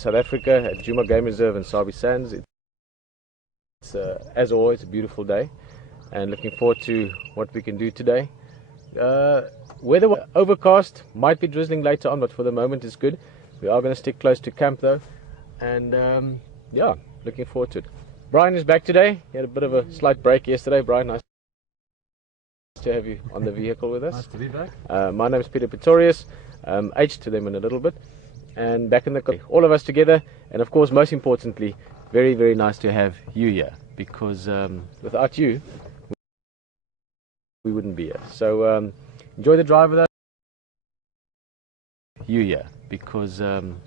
South Africa at Djuma Game Reserve in Sabi Sands. It's as always a beautiful day, and looking forward to what we can do today. Weather overcast, might be drizzling later on, but for the moment it's good. We are going to stick close to camp though, and yeah, looking forward to it. Brian is back today. He had a bit of a slight break yesterday. Brian, nice to have you on the vehicle with us. Nice to be back. My name is Peter Pretorius, H to them in a little bit, and back in the all of us together, and of course most importantly, very, very nice to have you here, because without you we wouldn't be here. So enjoy the drive with us. You here, because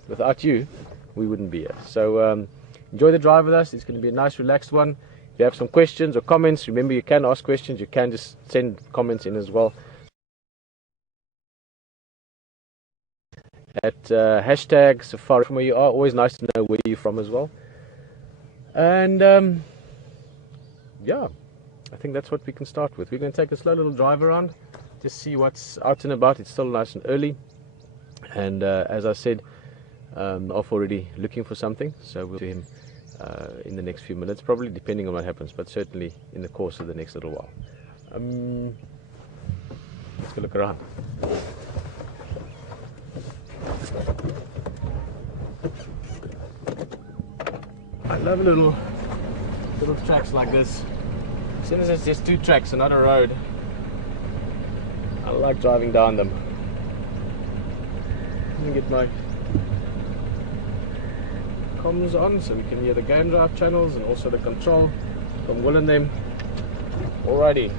without you we wouldn't be here. So enjoy the drive with us. It's going to be a nice relaxed one. If you have some questions or comments, remember you can ask questions, you can just send comments in as well at hashtag Safari from where you are. Always nice to know where you're from as well. And yeah, I think that's what we can start with. We're going to take a slow little drive around, just see what's out and about. It's still nice and early, and as I said, off already looking for something, so we'll do him in the next few minutes, probably, depending on what happens, but certainly in the course of the next little while. Let's go look around. I love little tracks like this. As soon as it's just two tracks and not a road, I like driving down them. Let me get my comms on so we can hear the game drive channels and also the control from Will and them. Alrighty.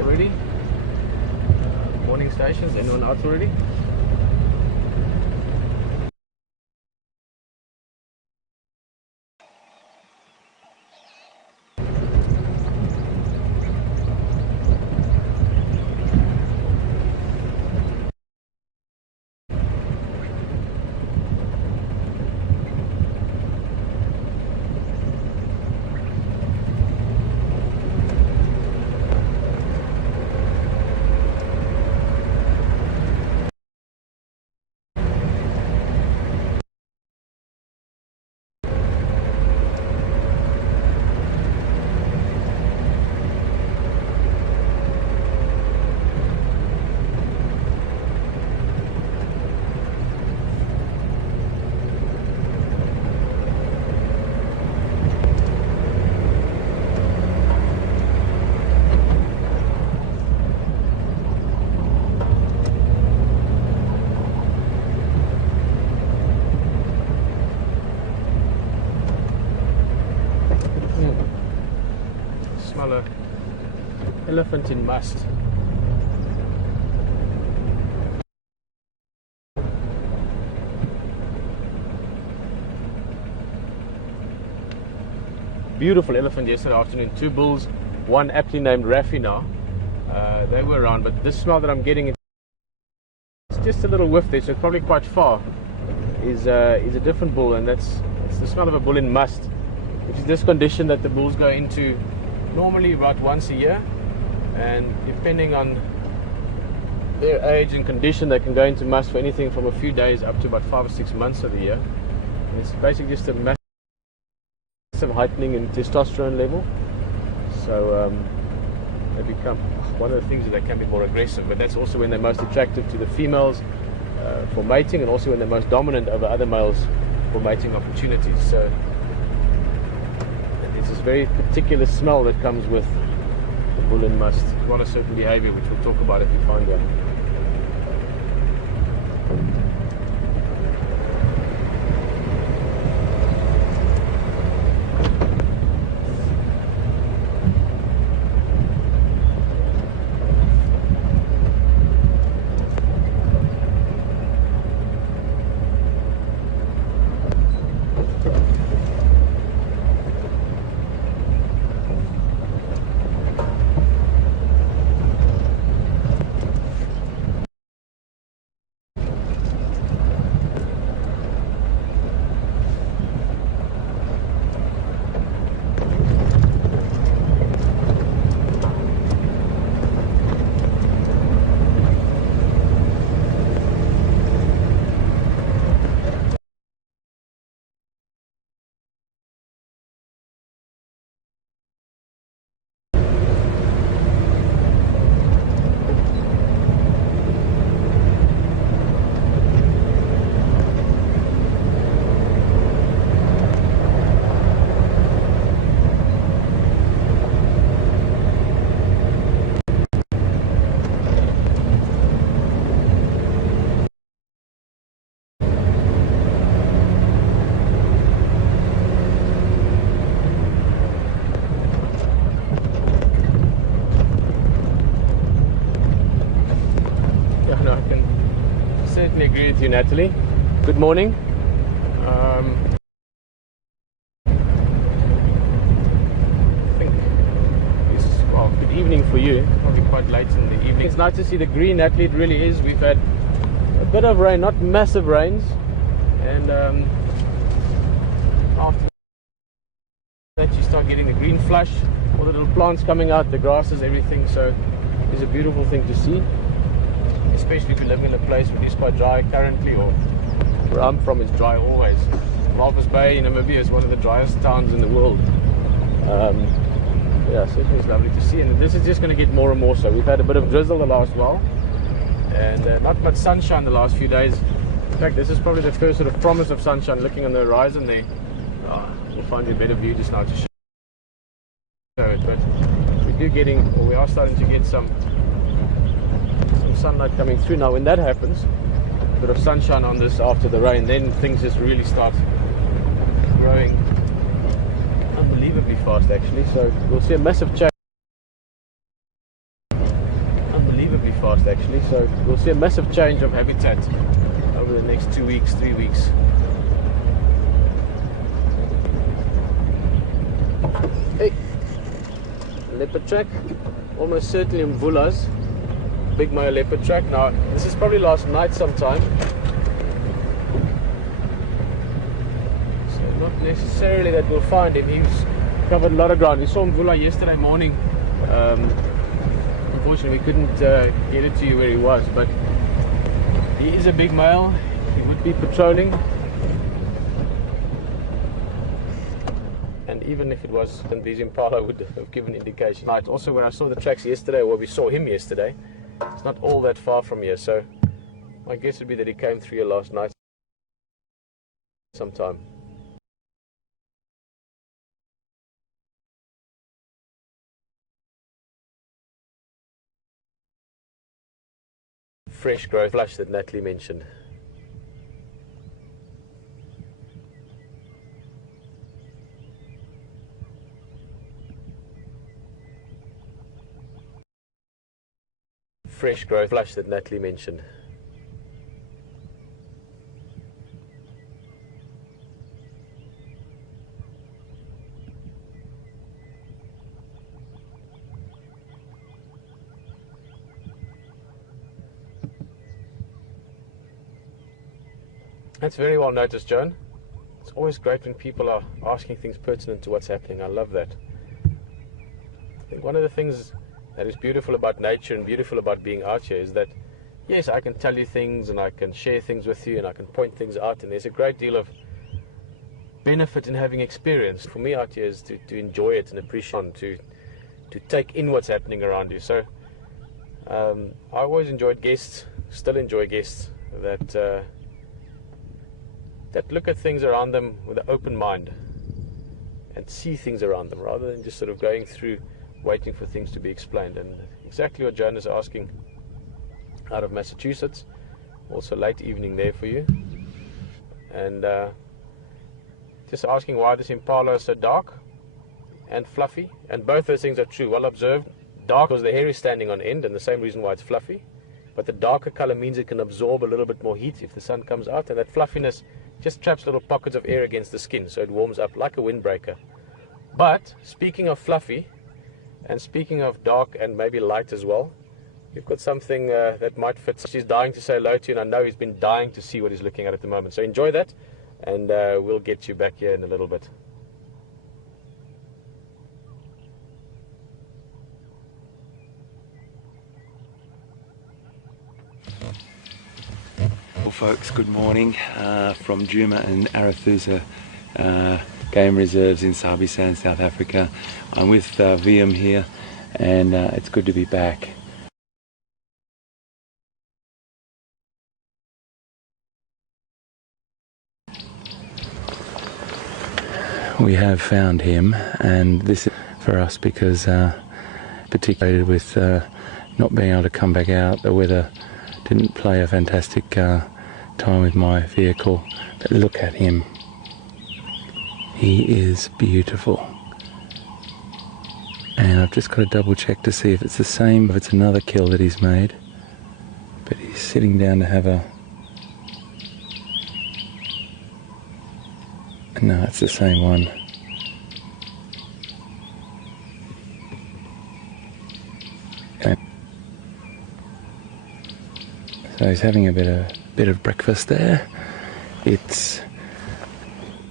Already? Morning stations, anyone out already? Smell a elephant in must. Beautiful elephant yesterday afternoon. Two bulls, one aptly named Rafi now. They were around, but this smell that I'm getting, it's just a little whiff there, so it's probably quite far, is a different bull, and it's the smell of a bull in must, which is this condition that the bulls go into normally about once a year, and depending on their age and condition, they can go into must for anything from a few days up to about 5 or 6 months of the year. And it's basically just a massive heightening in testosterone level, so they become, one of the things is they can be more aggressive, but that's also when they're most attractive to the females for mating, and also when they're most dominant over other males for mating opportunities. So it's this very particular smell that comes with the bull in must. Quite a certain behavior, which we'll talk about if we find one. agree with you, Natalie. Good morning. I think it's, well, good evening for you. It's probably quite late in the evening. It's nice to see the green, Natalie. It really is. We've had a bit of rain, not massive rains, and after that you start getting the green flush, all the little plants coming out, the grasses, everything. So it's a beautiful thing to see, especially if you live in a place where it's quite dry currently, or where I'm from is dry always. Walvis Bay in Namibia is one of the driest towns in the world. Yeah, certainly it's lovely to see, and this is just going to get more and more so. We've had a bit of drizzle the last while, and not much sunshine the last few days. In fact, this is probably the first sort of promise of sunshine looking on the horizon there. We'll find you a better view just now to show it, but we are starting to get some sunlight coming through now. When that happens, a bit of sunshine on this after the rain, then things just really start growing unbelievably fast, actually. So we'll see a massive change. Unbelievably fast, actually. So we'll see a massive change of habitat over the next 2 weeks, 3 weeks. Hey, leopard track, almost certainly Mvula's big male leopard track. Now this is probably last night sometime, so not necessarily that we'll find him. He's covered a lot of ground. We saw Mvula yesterday morning. Unfortunately we couldn't get it to you where he was, but he is a big male. He would be patrolling, and even if it was, then these impala would have given indication. Right. Also, when I saw the tracks yesterday, or we saw him yesterday, it's not all that far from here, so my guess would be that he came through here last night sometime. Fresh growth flush that Natalie mentioned. Fresh growth flush that Natalie mentioned. That's very well noticed, Joan. It's always great when people are asking things pertinent to what's happening. I love that. I think one of the things that is beautiful about nature and beautiful about being out here is that, yes, I can tell you things and I can share things with you and I can point things out, and there's a great deal of benefit in having experience. For me out here is to enjoy it and appreciate it, to take in what's happening around you. So I always enjoyed guests, still enjoy guests that look at things around them with an open mind and see things around them rather than just sort of going through waiting for things to be explained. And exactly what Joan is asking out of Massachusetts. Also late evening there for you, and just asking why this impala is so dark and fluffy, and both those things are true. Well observed. Dark because the hair is standing on end, and the same reason why it's fluffy, but the darker color means it can absorb a little bit more heat if the sun comes out, and that fluffiness just traps little pockets of air against the skin, so it warms up like a windbreaker. But speaking of fluffy, and speaking of dark and maybe light as well, you've got something that might fit. She's dying to say hello to you, and I know he's been dying to see what he's looking at the moment. So enjoy that, and we'll get you back here in a little bit. Well folks, good morning from Djuma and Arathusa game reserves in Sabi-San, South Africa. I'm with VM here, and it's good to be back. We have found him, and this is for us because particularly with not being able to come back out, the weather didn't play a fantastic time with my vehicle, but look at him. He is beautiful, and I've just got to double check to see if it's the same, if it's another kill that he's made, but he's sitting down to have a No, it's the same one. Okay. So he's having a bit of breakfast there. It's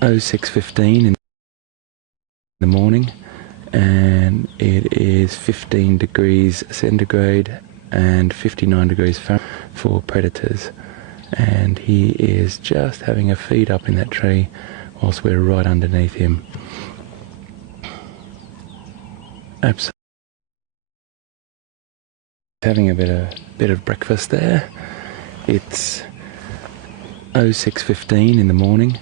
06:15 in the morning, and it is 15 degrees centigrade and 59 degrees Fahrenheit for predators. And he is just having a feed up in that tree whilst we're right underneath him. Absolutely. Having a bit of breakfast there. It's 06:15 in the morning,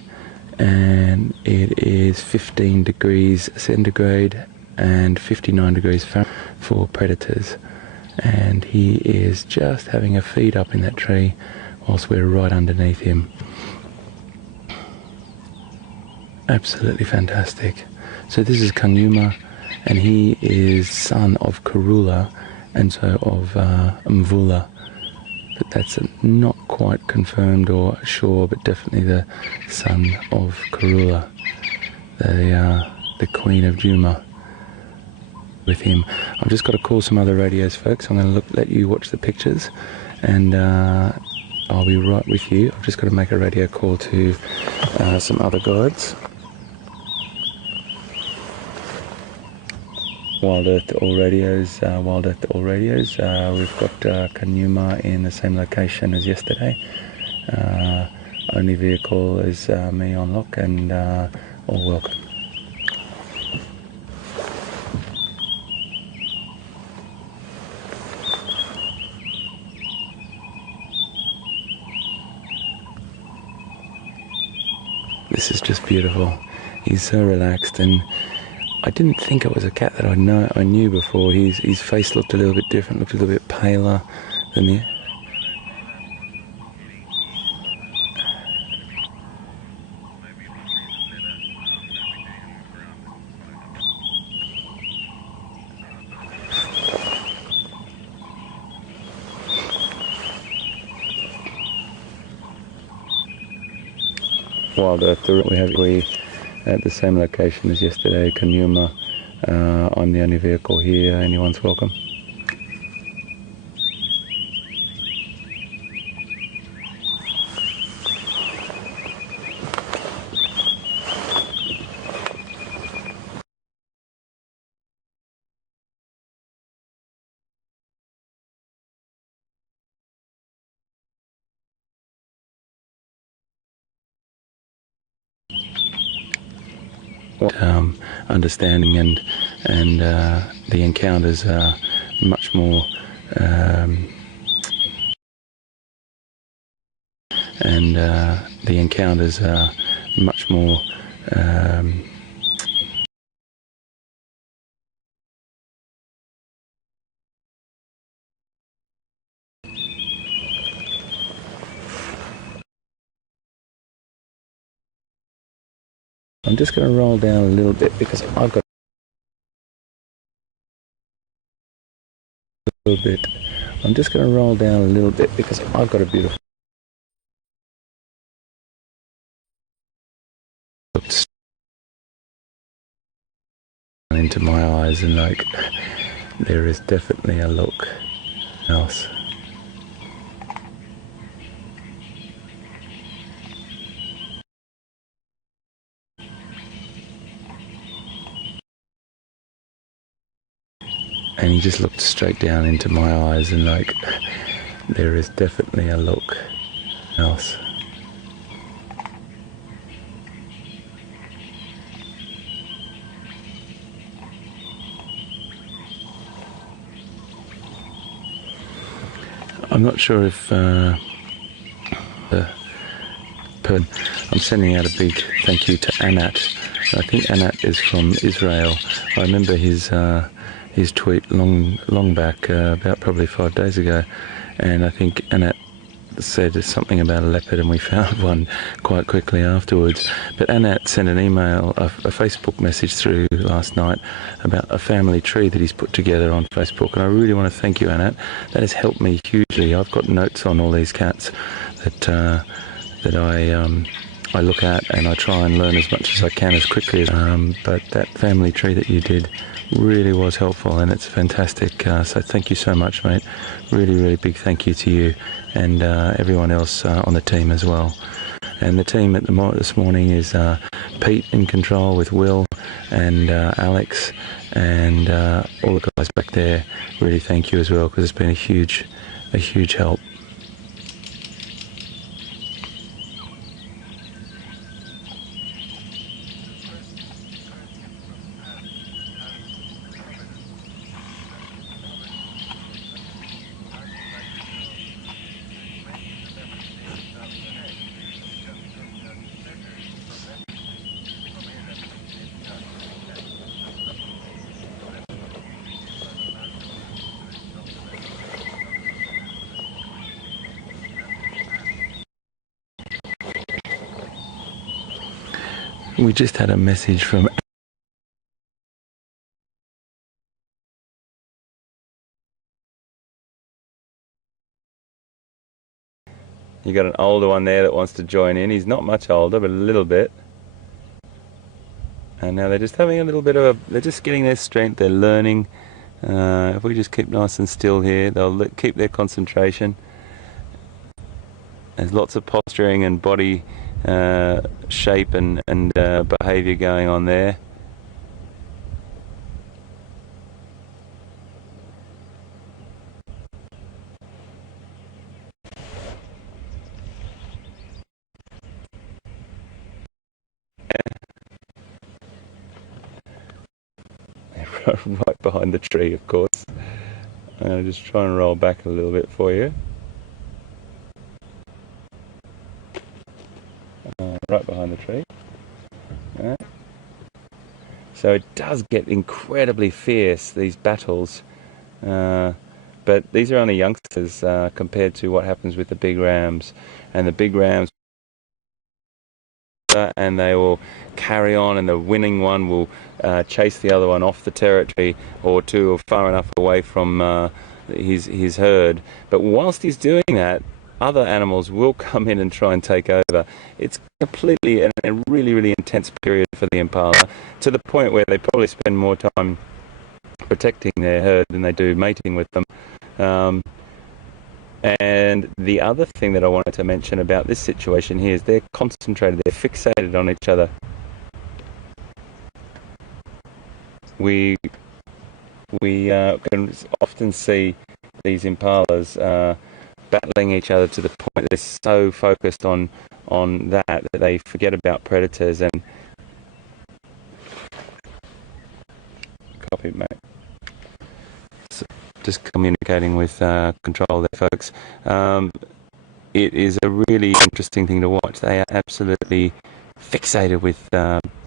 and it is 15 degrees centigrade and 59 degrees Fahrenheit for predators. And he is just having a feed up in that tree whilst we're right underneath him. Absolutely fantastic. So this is Djuma, and he is son of Karula and so of Mvula. But that's not quite confirmed or sure, but definitely the son of Karula, the queen of Djuma. With him, I've just got to call some other radios, folks. I'm going to let you watch the pictures, and I'll be right with you. I've just got to make a radio call to some other guides. WildEarth All Radios, WildEarth All Radios. We've got Djuma in the same location as yesterday. Only vehicle is me on lock, and all welcome. This is just beautiful. He's so relaxed, and I didn't think it was a cat that I knew before. His face looked a little bit different, looked a little bit paler than the... WildEarth, we at the same location as yesterday, Djuma. I'm the only vehicle here. Anyone's welcome. Understanding and the encounters are much more I'm just going to roll down a little bit because I've got a little bit. I'm just going to roll down a little bit because I've got a beautiful into my eyes, and like there is definitely a look else. And he just looked straight down into my eyes, and like there is definitely a look else. I'm not sure if I'm sending out a big thank you to Anat. I think Anat is from Israel. I remember his tweet long back, about probably 5 days ago, and I think Anat said something about a leopard, and we found one quite quickly afterwards. But Anat sent an email, a Facebook message through last night about a family tree that he's put together on Facebook, and I really want to thank you, Anat. That has helped me hugely. I've got notes on all these cats that I I look at and I try and learn as much as I can as quickly as but that family tree that you did really was helpful, and it's fantastic. So thank you so much, mate. Really big thank you to you and everyone else on the team as well. And the team at this morning is Pete in control with Will and Alex, and all the guys back there. Really thank you as well, because it's been a huge help. We just had a message from you got an older one there that wants to join in. He's not much older, but a little bit. And now they're just having a little bit of they're just getting their strength, they're learning. If we just keep nice and still here, they'll keep their concentration. There's lots of posturing and body shape and behaviour going on there. Right behind the tree, of course. I'll just try and roll back a little bit for you. Right behind the tree. Right. So it does get incredibly fierce, these battles, but these are only youngsters compared to what happens with the big rams. And the big rams, and they will carry on, and the winning one will chase the other one off the territory or two or far enough away from his herd. But whilst he's doing that, other animals will come in and try and take over. It's completely a really intense period for the impala, to the point where they probably spend more time protecting their herd than they do mating with them. And the other thing that I wanted to mention about this situation here is they're concentrated, they're fixated on each other. We can often see these impalas battling each other to the point they're so focused on that they forget about predators. And copy, mate. So just communicating with control there, folks. It is a really interesting thing to watch. They are absolutely fixated with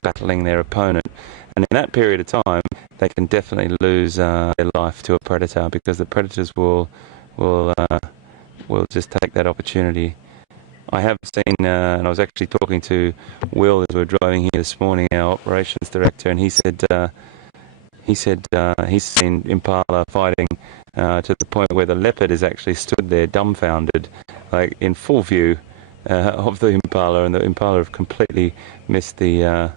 battling their opponent, and in that period of time they can definitely lose their life to a predator, because the predators will just take that opportunity. I have seen, and I was actually talking to Will as we were driving here this morning, our operations director, and he said he's seen impala fighting to the point where the leopard has actually stood there dumbfounded, like in full view of the impala, and the impala have completely missed the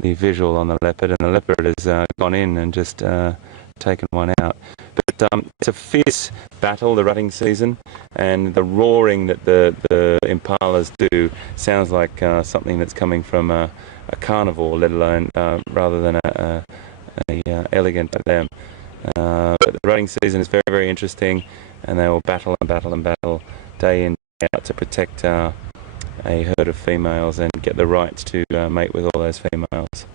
visual on the leopard, and the leopard has gone in and just taken one out. But it's a fierce battle, the rutting season, and the roaring that the impalas do sounds like something that's coming from a carnivore, let alone rather than a elegant like them. But the rutting season is very interesting, and they will battle and battle and battle day in, day out to protect a herd of females and get the right to mate with all those females.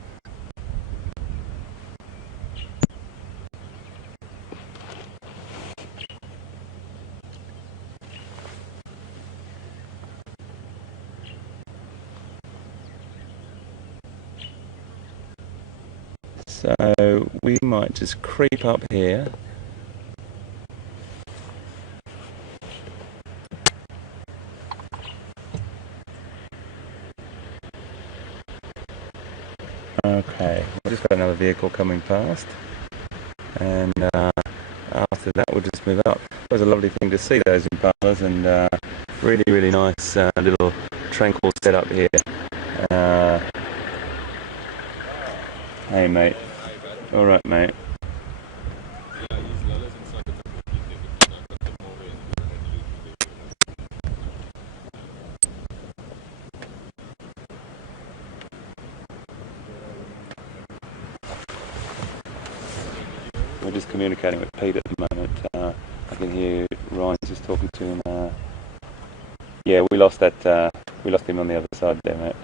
So we might just creep up here. Okay, we've just got another vehicle coming past, and after that we'll just move up. It was a lovely thing to see those impalas, and really nice little tranquil setup here. Hey mate. Alright mate. We're just communicating with Pete at the moment. I can hear Ryan just talking to him. Yeah, we lost that. We lost him on the other side there, mate.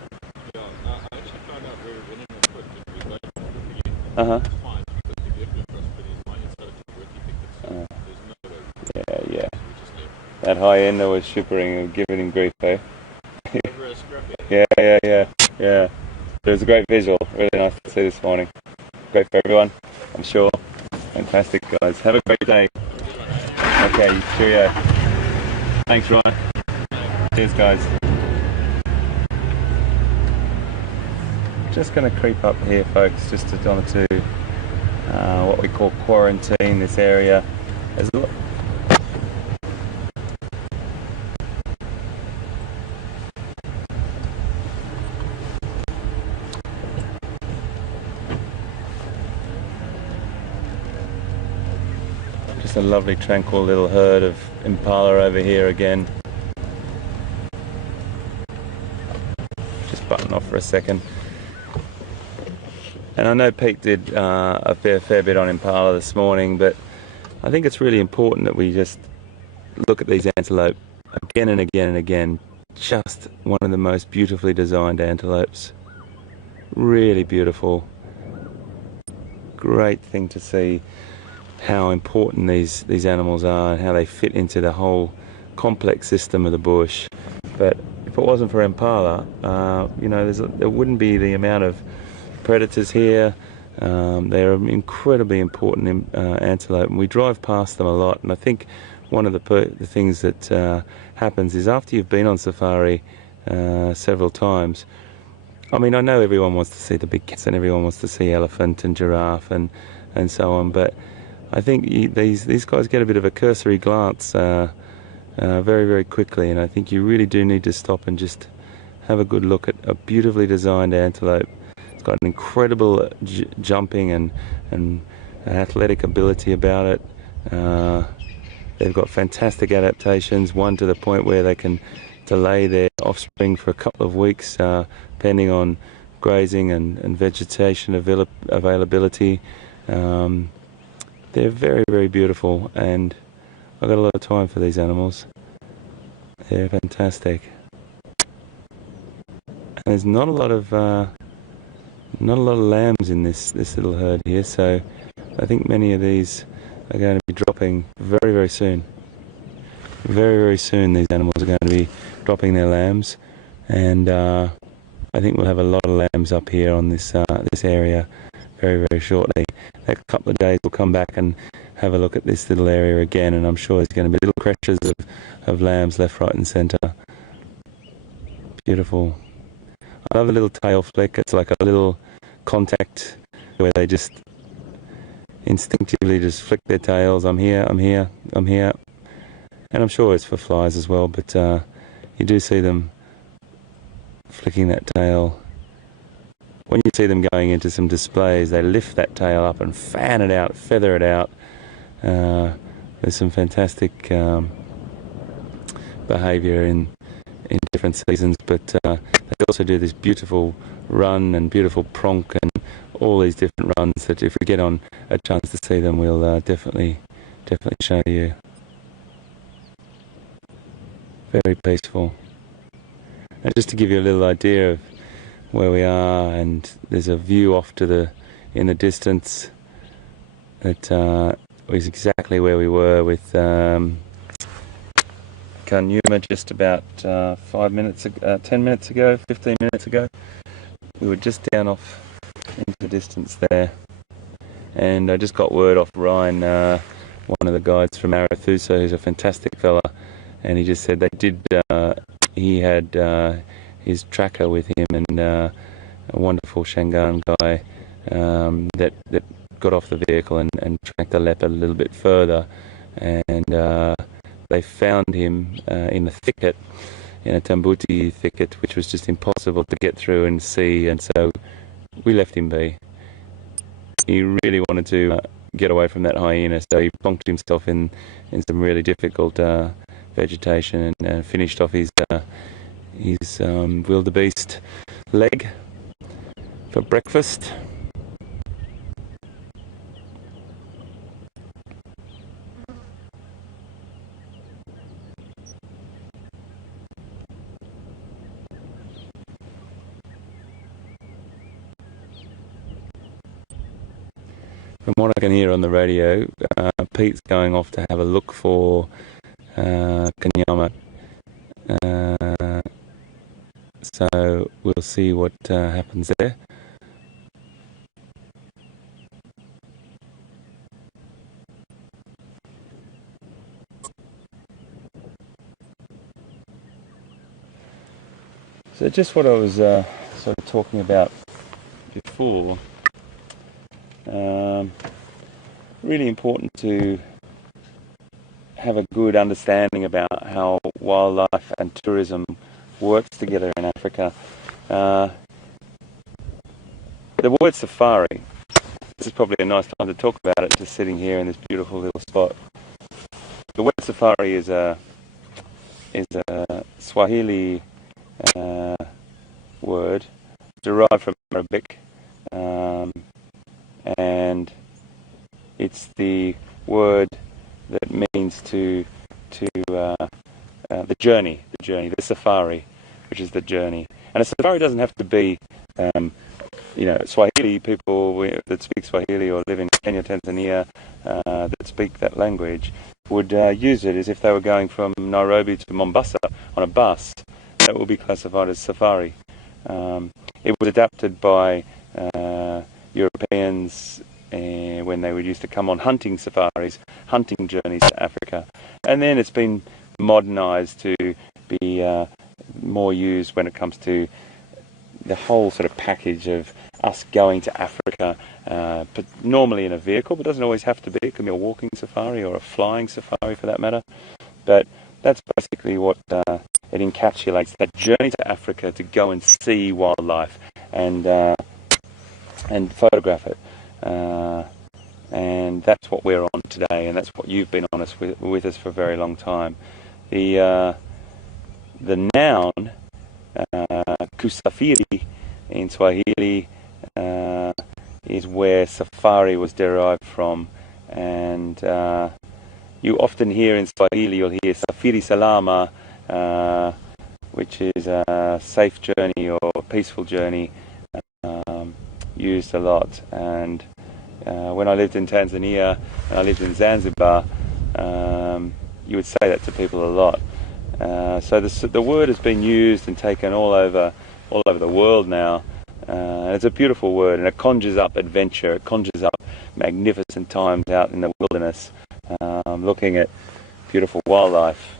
Yeah, I actually found out very when on foot that we got him again. It's fine because the vehicle across but his line started to work. He picked it, so there's no road. Yeah. We just left. That high ender was shippering and giving him grief, eh? Over a scrap. Yeah. It was a great visual. Really nice to see this morning. Great for everyone, I'm sure. Fantastic, guys. Have a great day. Okay, cheerio. Thanks, Ryan. Cheers, guys. Just going to creep up here, folks, just onto what we call quarantine, this area. There's a lot. Just a lovely, tranquil little herd of impala over here again. Just button off for a second. And I know Pete did a fair bit on impala this morning, but I think it's really important that we just look at these antelope again and again and again. Just one of the most beautifully designed antelopes. Really beautiful. Great thing to see how important these animals are and how they fit into the whole complex system of the bush. But if it wasn't for impala, you know, there wouldn't be the amount of predators here. They're an incredibly important antelope, and we drive past them a lot. And I think one of the things that happens is after you've been on safari several times, I mean, I know everyone wants to see the big cats and everyone wants to see elephant and giraffe and so on, but I think these guys get a bit of a cursory glance very quickly, and I think you really do need to stop and just have a good look at a beautifully designed antelope. It's got an incredible jumping and athletic ability about it. They've got fantastic adaptations, one to the point where they can delay their offspring for a couple of weeks, depending on grazing and vegetation availability. They're very beautiful, and I've got a lot of time for these animals. They're fantastic. And there's not a lot of lambs in this little herd here, so I think many of these are going to be dropping very soon. Very soon these animals are going to be dropping their lambs, and I think we'll have a lot of lambs up here on this area very shortly. Next couple of days we'll come back and have a look at this little area again, and I'm sure there's going to be little creches of lambs left, right and centre. Beautiful. I love the little tail flick. It's like a little contact where they just instinctively just flick their tails. I'm here. And I'm sure it's for flies as well, but you do see them flicking that tail. When you see them going into some displays, they lift that tail up and fan it out, feather it out. There's some fantastic behaviour in different seasons, but they also do this beautiful run and beautiful pronk and all these different runs that if we get on a chance to see them, we'll definitely show you. Very peaceful. And just to give you a little idea of where we are, and there's a view off to in the distance that is exactly where we were with Djuma just about 10 minutes ago, 15 minutes ago. We were just down off into the distance there, and I just got word off Ryan, one of the guides from Arathusa, who's a fantastic fella, and he just said they did, he had his tracker with him, and a wonderful Shangaan guy that got off the vehicle and tracked the leopard a little bit further, and they found him in a thicket in a tambuti thicket, which was just impossible to get through and see, and so we left him be. He really wanted to get away from that hyena, so he plonked himself in some really difficult vegetation and finished off his wildebeest leg for breakfast. From what I can hear on the radio, Pete's going off to have a look for Kanyama. So we'll see what happens there. So just what I was sort of talking about before. Really important to have a good understanding about how wildlife and tourism works together in Africa. The word safari, this is probably a nice time to talk about it, just sitting here in this beautiful little spot. The word safari is a Swahili word derived from Arabic, and it's the word that means the journey, the safari, which is the journey. And a safari doesn't have to be, Swahili people that speak Swahili or live in Kenya, Tanzania, that speak that language would use it as if they were going from Nairobi to Mombasa on a bus. That will be classified as safari. It was adapted by Europeans when they used to come on hunting safaris, hunting journeys to Africa, and then it's been modernized to be more used when it comes to the whole sort of package of us going to Africa, but normally in a vehicle, but doesn't always have to be. It can be a walking safari or a flying safari for that matter. But that's basically what it encapsulates, that journey to Africa to go and see wildlife and photograph it. And that's what we're on today, and that's what you've been on with us for a very long time. The noun kusafiri in Swahili is where safari was derived from, and you often hear in Swahili, you'll hear safiri salama, which is a safe journey or a peaceful journey, used a lot. And when I lived in Tanzania and I lived in Zanzibar, you would say that to people a lot. So the word has been used and taken all over the world now. And it's a beautiful word, and it conjures up adventure. It conjures up magnificent times out in the wilderness, looking at beautiful wildlife.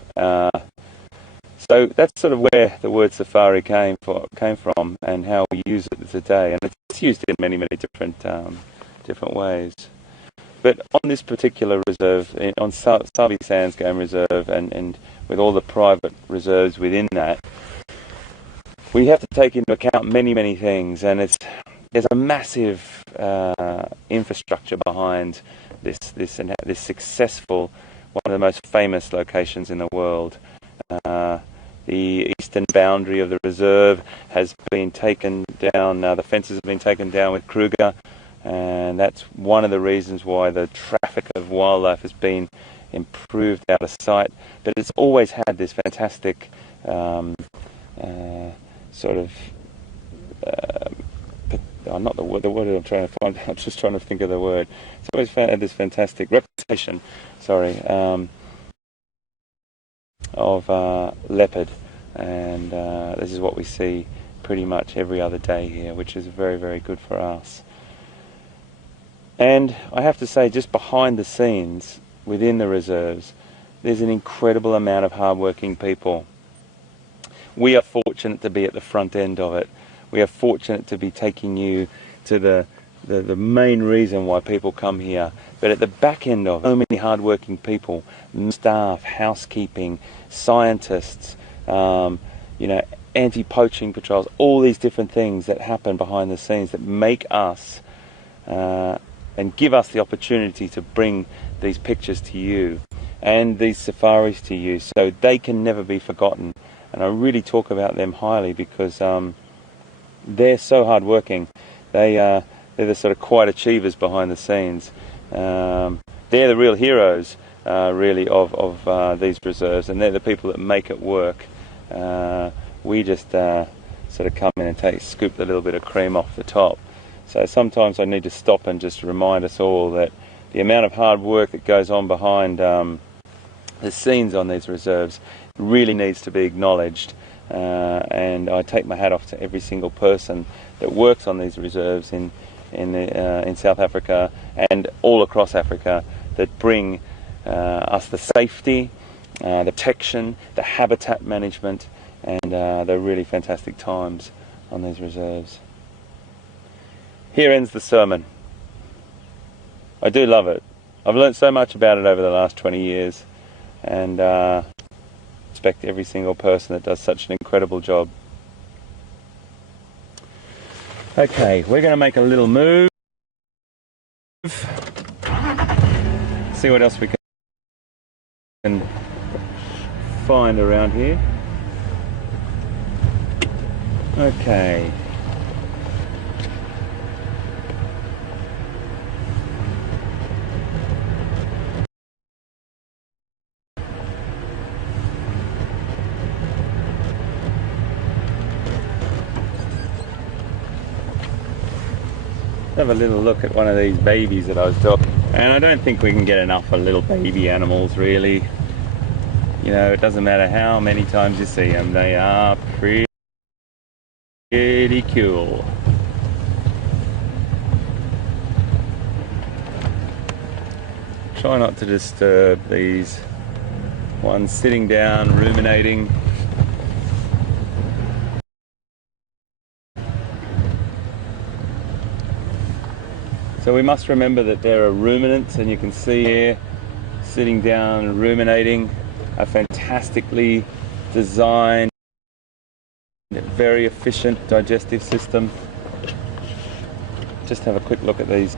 So that's sort of where the word safari came from, and how we use it today. And it's used in many different ways. But on this particular reserve, on Sabi Sands Game Reserve, and with all the private reserves within that, we have to take into account many things, and there's a massive infrastructure behind this successful, one of the most famous locations in the world. The eastern boundary of the reserve has been taken down. The fences have been taken down with Kruger, and that's one of the reasons why the traffic of wildlife has been improved out of sight. But it's always had this fantastic sort of not the word I'm trying to find. I'm just trying to think of the word. It's always had this fantastic reputation. Of leopard, and this is what we see pretty much every other day here, which is very good for us. And I have to say, just behind the scenes within the reserves, there's an incredible amount of hard-working people. We are fortunate to be at the front end of it. We are fortunate to be taking you to the main reason why people come here. But at the back end of it, so many hard-working people, staff, housekeeping, scientists, you know, anti-poaching patrols, all these different things that happen behind the scenes that make us and give us the opportunity to bring these pictures to you and these safaris to you, so they can never be forgotten. And I really talk about them highly because they're so hard working. They're the sort of quiet achievers behind the scenes. They're the real heroes, really, of these reserves, and they're the people that make it work. We just sort of come in and scoop the little bit of cream off the top. So sometimes I need to stop and just remind us all that the amount of hard work that goes on behind the scenes on these reserves really needs to be acknowledged. And I take my hat off to every single person that works on these reserves in South Africa and all across Africa, that bring us the safety, the protection, the habitat management, and the really fantastic times on these reserves. Here ends the sermon. I do love it. I've learnt so much about it over the last 20 years, and respect every single person that does such an incredible job. Okay, we're going to make a little move. See what else we can find around here. Okay. Have a little look at one of these babies that I was talking. And I don't think we can get enough of little baby animals, really. You know, it doesn't matter how many times you see them, they are pretty cool. Try not to disturb these ones sitting down, ruminating. So we must remember that there are ruminants, and you can see here, sitting down, ruminating, a fantastically designed, very efficient digestive system. Just have a quick look at these.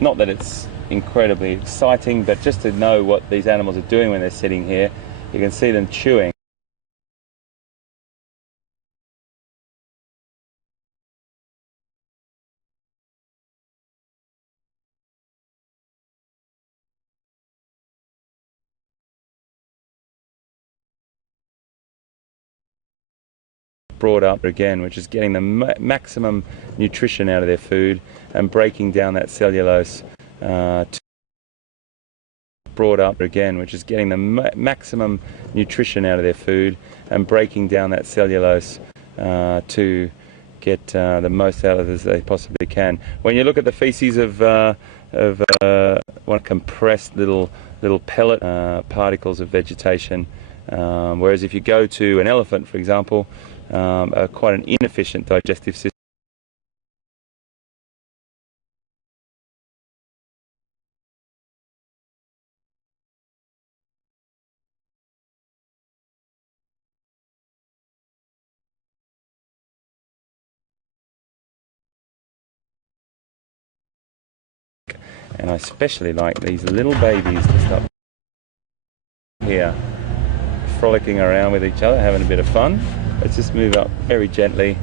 Not that it's incredibly exciting, but just to know what these animals are doing when they're sitting here. You can see them chewing. Brought up again, which is getting the maximum nutrition out of their food and breaking down that cellulose brought up again, which is getting the maximum nutrition out of their food and breaking down that cellulose to get the most out of it as they possibly can. When you look at the feces of one compressed little pellet particles of vegetation, whereas if you go to an elephant, for example, quite an inefficient digestive system. And I especially like these little babies just up here, frolicking around with each other, having a bit of fun. Let's just move up very gently.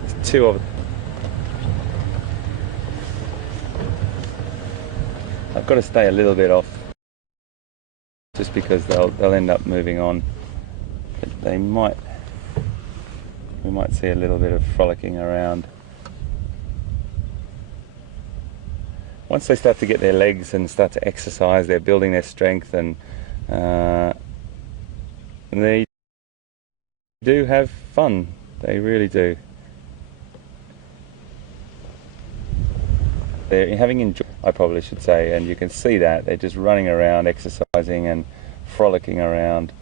There's two of them. I've got to stay a little bit off, just because they'll end up moving on. But we might see a little bit of frolicking around. Once they start to get their legs and start to exercise, they're building their strength, and they do have fun. They really do. They're having enjoy, I probably should say, and you can see that they're just running around, exercising and frolicking around.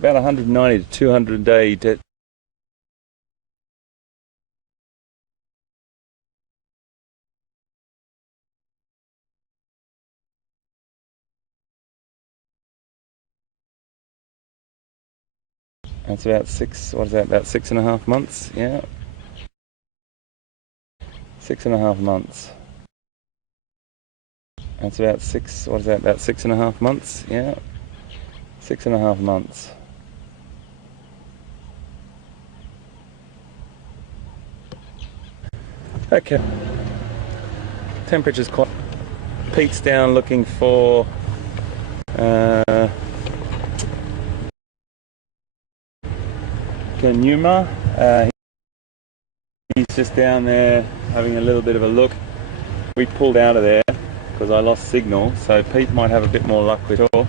about 190 to 200 a day. That's about what is that, about 6.5 months? Yeah. 6.5 months. That's about what is that, about 6.5 months? Yeah. 6.5 months. Okay. Temperature's quite... Pete's down looking for... Djuma. He's just down there having a little bit of a look. We pulled out of there because I lost signal, so Pete might have a bit more luck with all.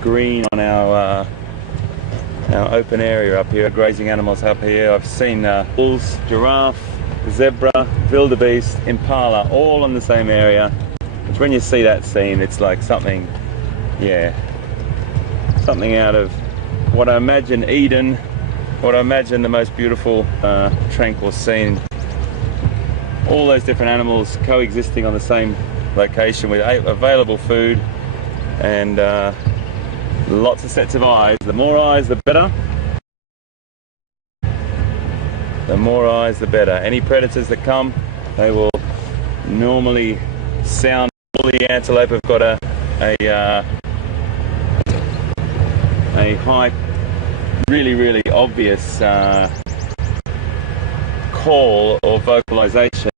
Green on our open area up here, grazing animals up here. I've seen bulls, giraffe, zebra, wildebeest, impala, all in the same area. Which when you see that scene, it's like something, yeah, something out of what I imagine Eden, what I imagine the most beautiful, tranquil scene. All those different animals coexisting on the same location with available food and lots of sets of eyes. The more eyes, the better. The more eyes, the better. Any predators that come, they will normally sound. All the antelope have got a high, really obvious call or vocalization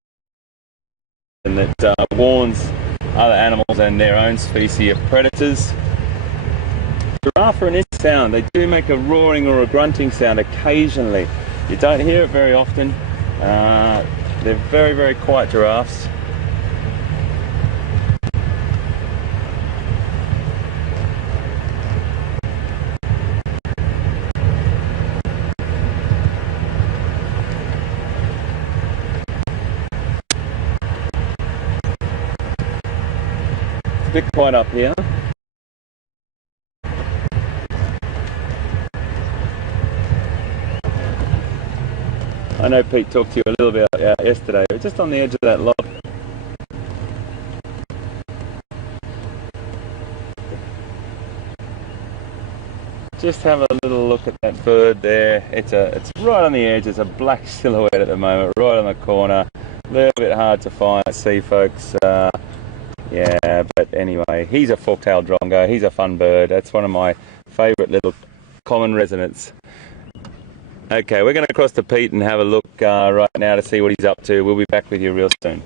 that warns other animals and their own species of predators. Giraffe are an interesting sound. They do make a roaring or a grunting sound occasionally. You don't hear it very often. They're very quiet giraffes. It's a bit quiet up here. I know Pete talked to you a little bit yesterday, but just on the edge of that log. Just have a little look at that bird there. It's right on the edge. It's a black silhouette at the moment, right on the corner. A little bit hard to see, folks. Yeah, but anyway, he's a fork-tailed drongo. He's a fun bird. That's one of my favourite little common residents. Okay, we're going to cross to Pete and have a look right now to see what he's up to. We'll be back with you real soon.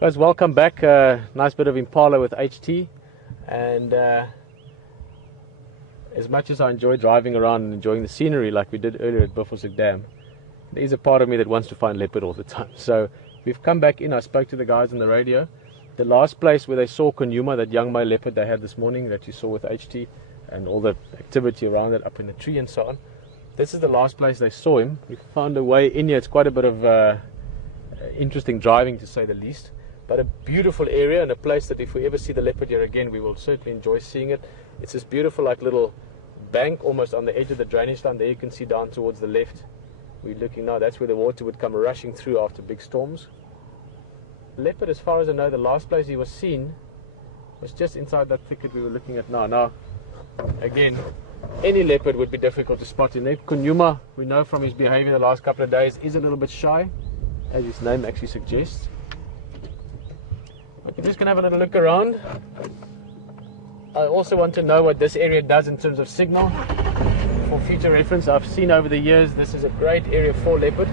Guys, welcome back. Nice bit of impala with HT, and as much as I enjoy driving around and enjoying the scenery like we did earlier at Buffelshoek Dam, there is a part of me that wants to find leopard all the time. So we've come back in. I spoke to the guys on the radio. The last place where they saw Djuma, that young male leopard they had this morning that you saw with HT and all the activity around it up in the tree and so on, this is the last place they saw him. We found a way in here. It's quite a bit of interesting driving, to say the least, but a beautiful area and a place that if we ever see the leopard here again, we will certainly enjoy seeing it. It's this beautiful like little bank almost on the edge of the drainage line. There you can see down towards the left. We're looking now, that's where the water would come rushing through after big storms. Leopard, as far as I know, the last place he was seen was just inside that thicket we were looking at now. Now, again, any leopard would be difficult to spot in there. Djuma, we know from his behavior the last couple of days, is a little bit shy, as his name actually suggests. We're just going to have a little look around. I also want to know what this area does in terms of signal. For future reference, I've seen over the years this is a great area for leopard.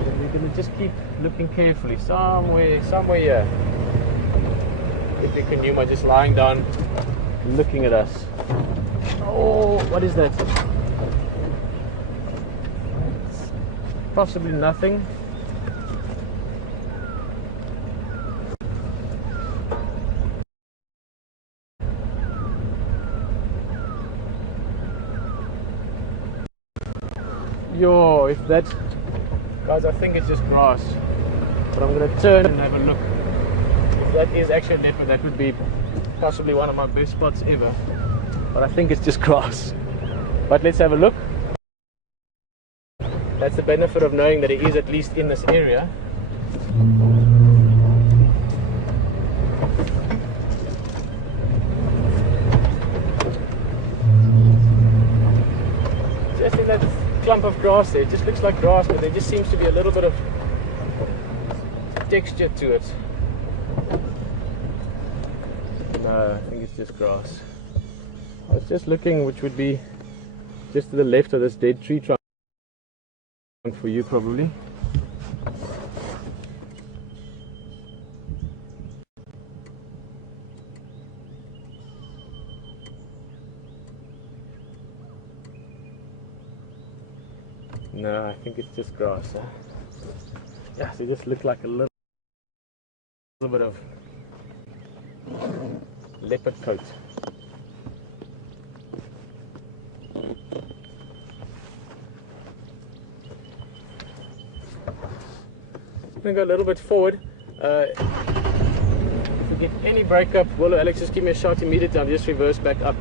And we're going to just keep looking carefully. Somewhere here. If typical Djuma just lying down, looking at us. Oh, what is that? It's possibly nothing. Yo, if that, guys, I think it's just grass. But I'm going to turn and have a look. If that is actually a leopard, that would be possibly one of my best spots ever. But I think it's just grass. But let's have a look. That's the benefit of knowing that it is at least in this area. Just in that clump of grass there, it just looks like grass, but there just seems to be a little bit of texture to it. No, I think it's just grass. I was just looking, which would be just to the left of this dead tree trunk for you probably. No, I think it's just grass. Huh? Yeah, so it just looked like a little bit of leopard coat. I'm going to go a little bit forward. If we get any breakup, will Alex just give me a shout immediately? I'll just reverse back up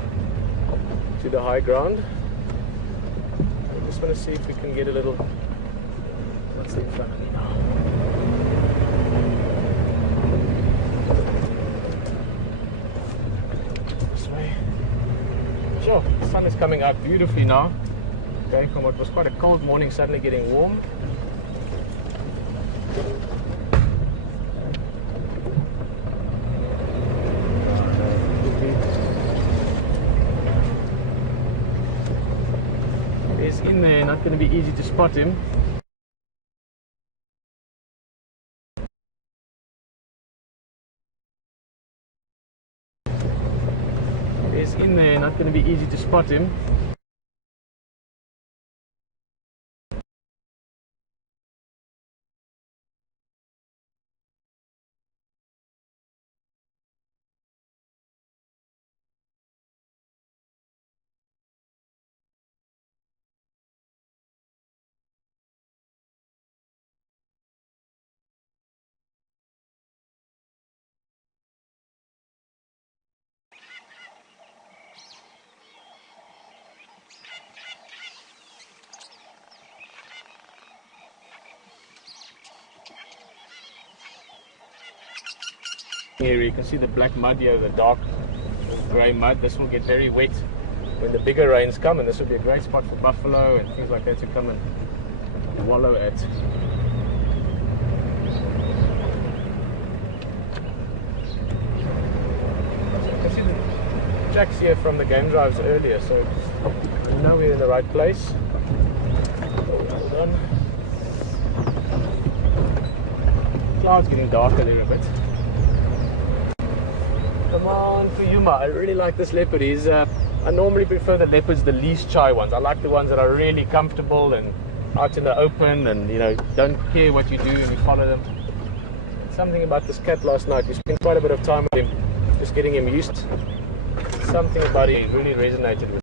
to the high ground. I just want to see if we can get a little. What's in front of me now? This way. Sure, the sun is coming out beautifully now. Going from what was quite a cold morning, suddenly getting warm. He's in there, not going to be easy to spot him. He's in there, not going to be easy to spot him. Here you can see the black mud here, the dark grey mud. This will get very wet when the bigger rains come, and this will be a great spot for buffalo and things like that to come and wallow at. So you can see the tracks here from the game drives earlier, so we know we're in the right place. Hold on. Clouds getting darker there a bit. Come on, Djuma. I really like this leopard. I normally prefer the leopards, the least shy ones. I like the ones that are really comfortable and out in the open and, you know, don't care what you do and you follow them. Something about this cat last night. We spent quite a bit of time with him, just getting him used. Something about him really resonated with him.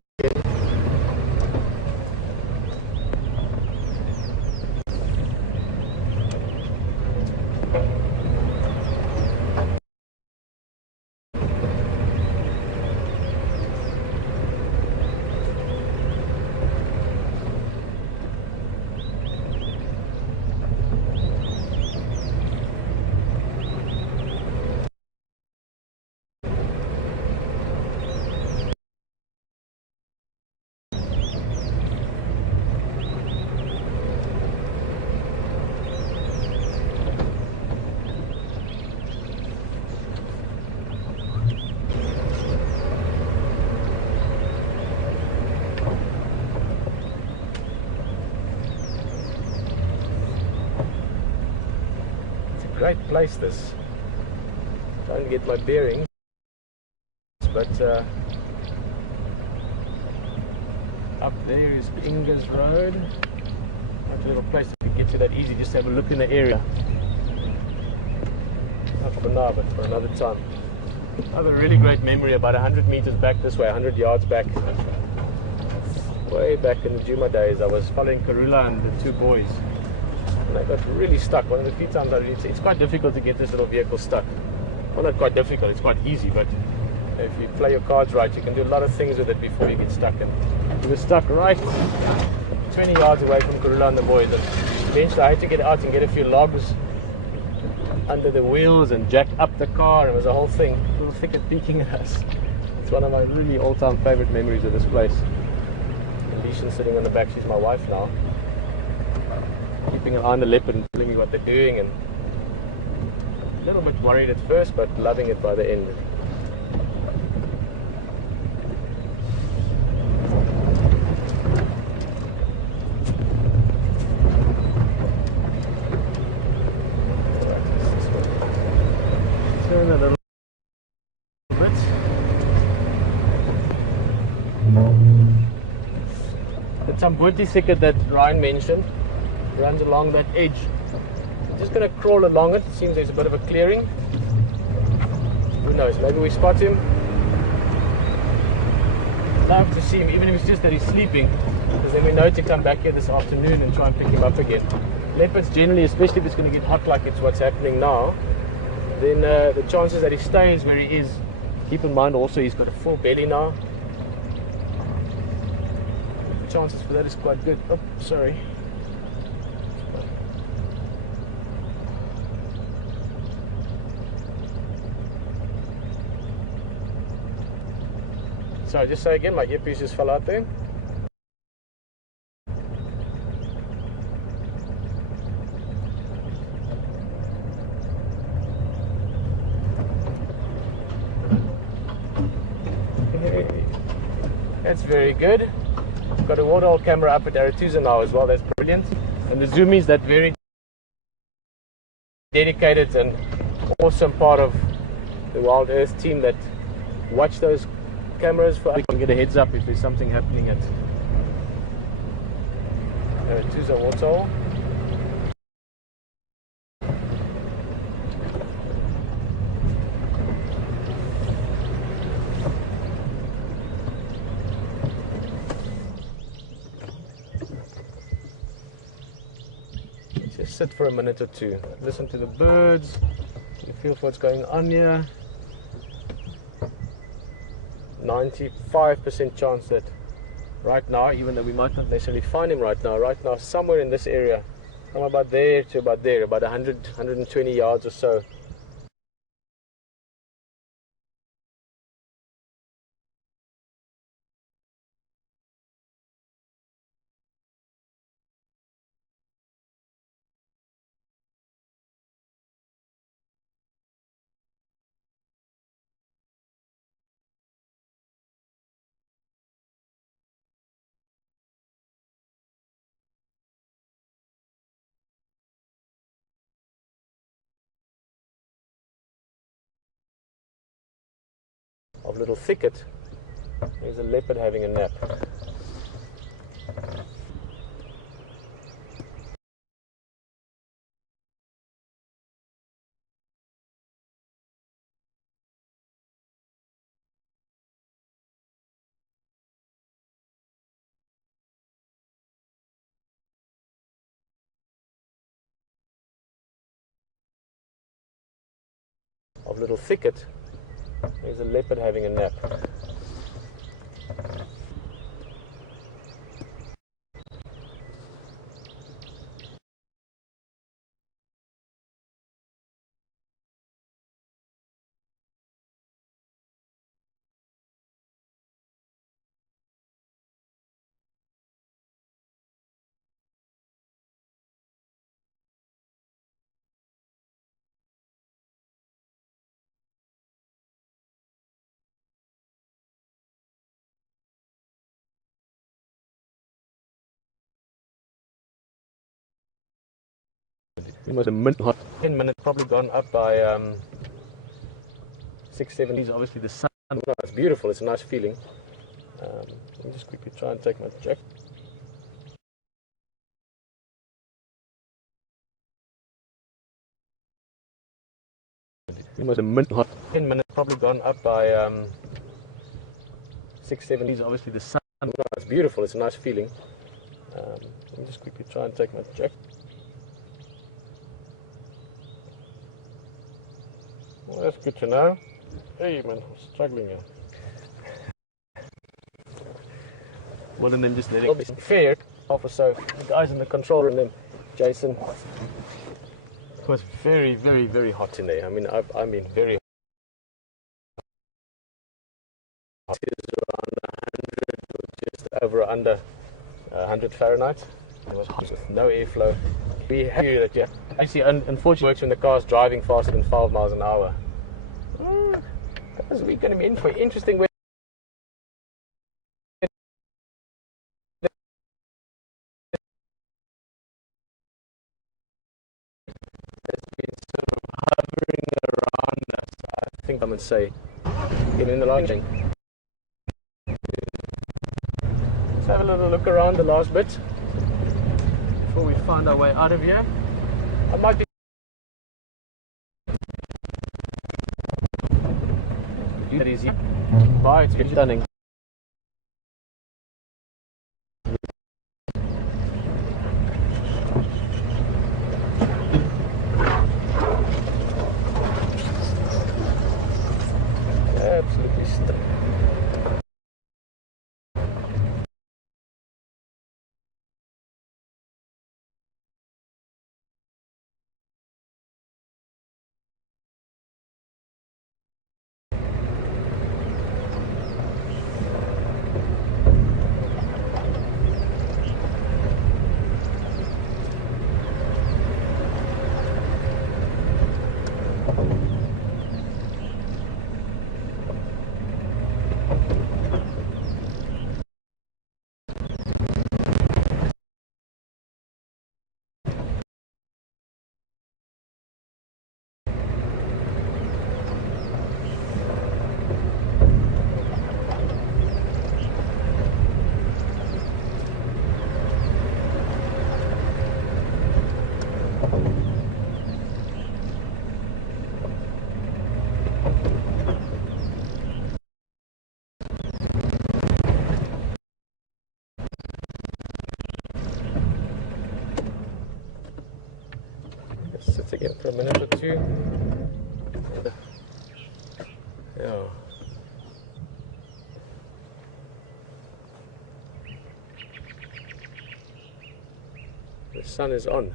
Great place this. Trying to get my bearings. but up there is Inga's Road. Not a little place that we get to that easy, just have a look in the area. Not for now, but for another time. Another really great memory about 100 meters back this way, 100 yards back. Way back in the Djuma days, I was following Karula and the two boys. And I got really stuck. One of the few times it's quite difficult to get this little vehicle stuck. Well, not quite difficult, it's quite easy, but if you play your cards right, you can do a lot of things with it before you get stuck. And we were stuck right 20 yards away from Karula and the boys. And eventually I had to get out and get a few logs under the wheels and jack up the car. It was a whole thing, a little thicket peeking at us. It's one of my really all-time favorite memories of this place. And Lishan's sitting on the back, she's my wife now, keeping an eye on the leopard and telling me what they're doing, and a little bit worried at first, but loving it by the end. Turn a little bit. The Tambunti thicket that Ryan mentioned runs along that edge. I'm just going to crawl along it. It seems there's a bit of a clearing. Who knows, maybe we spot him. Love to see him, even if it's just that he's sleeping, because then we know to come back here this afternoon and try and pick him up again. Leopards generally, especially if it's going to get hot like it's what's happening now, then the chances that he stays where he is. Keep in mind also he's got a full belly now. The chances for that is quite good. Oh, sorry. Sorry, just say again, my earpiece just fell out there. That's very good. Got a waterhole camera up at Arathusa now as well, that's brilliant. And the zoomies, that very dedicated and awesome part of the Wild Earth team that watch those cameras for us. We can get a heads up if there's something happening at Arathusa waterhole. Just sit for a minute or two, listen to the birds, you feel for what's going on here. 95% chance that right now, even though we might not necessarily find him right now, somewhere in this area, from about there to about there, about 100, 120 yards or so. Of little thicket. There's a leopard having a nap. Of little thicket. There's a leopard having a nap. Almost a minute, 10 minutes, probably gone up by 6, 7. Obviously the sun No, it's beautiful. It's a nice feeling. Let me just quickly try and take my jacket. Almost a minute, 10 minutes, probably gone up by 670s. Obviously, the sun. No, it's beautiful. It's a nice feeling. Let me just quickly try and take my jacket. Well, that's good to know. Hey, man, I'm struggling here. More than just letting it fair off or so. The guys in the control room, them, Jason. It was very, very, very hot in there. I mean, very hot. It was around 100, just over or under 100 Fahrenheit. It was hot with no airflow. We have that, yeah. Actually, unfortunately, works when the car's driving faster than 5 miles an hour. Guys, we're going to be in for interesting weather. Hovering around us, I think I'm going to say, in the launching. Let's have a little look around the last bit before we find our way out of here. I might be that easy. Bye, it's been stunning. Absolutely stunning. Sit again for a minute or two. Yeah. The sun is on.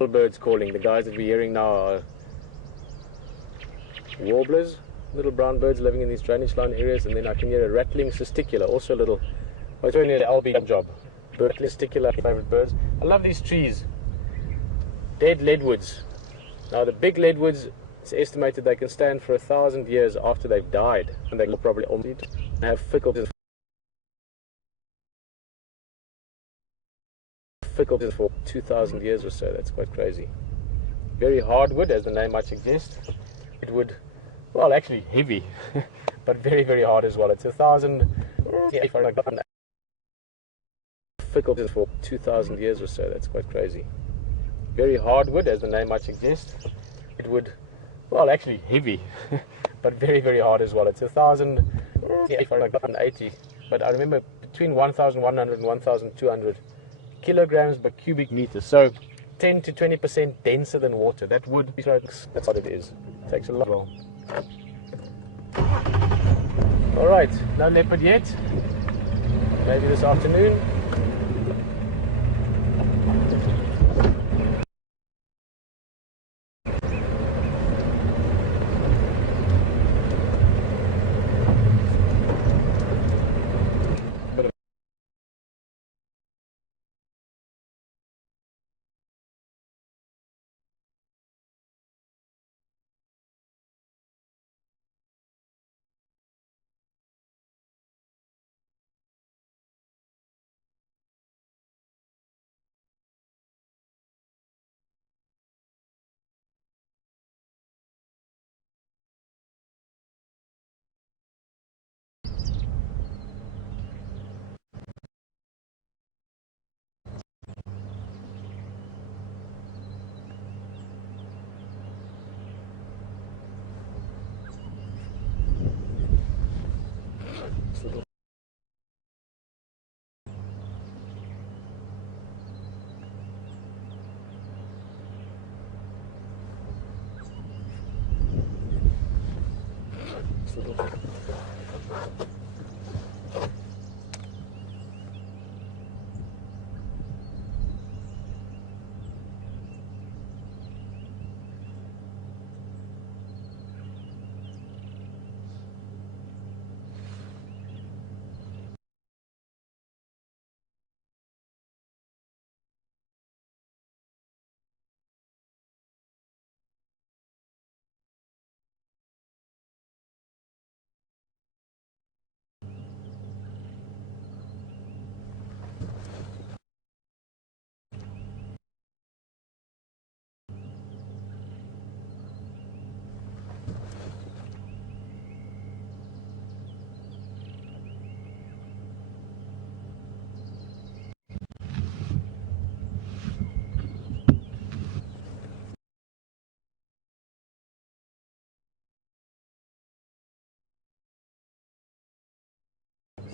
Birds calling. The guys that we're hearing now are warblers, little brown birds living in these drainage line areas, and then I can hear a rattling cisticola, also a little. I was only an LB job. Rattling cisticola, favorite birds. I love these trees. Dead leadwoods. Now the big leadwoods, it's estimated they can stand for 1,000 years after they've died, and they will probably almost have fickles for 2,000 years or so. That's quite crazy. Very hardwood, as the name might suggest. It would, well, actually heavy, but very, very hard as well. It's 1,000, fickles for 2,000 years or so. That's quite crazy. Very hardwood, as the name might suggest. It would, well, actually heavy, but very, very hard as well. It's 1,080, but I remember between 1,100 and 1,200 kilograms per cubic meter. So 10 to 20% denser than water. That would, that's what it is. It takes a lot. All right, no leopard yet. Maybe this afternoon. nice little.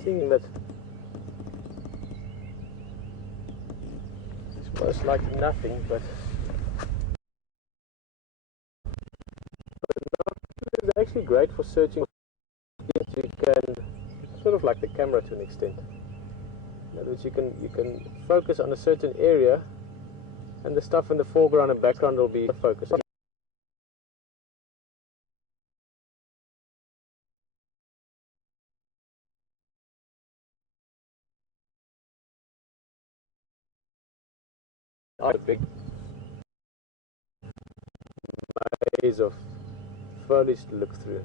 Seeing that it's most likely nothing, but it's actually great for searching. You can sort of like the camera to an extent. In other words, you can focus on a certain area, and the stuff in the foreground and background will be focused. A big maze of foliage to look through.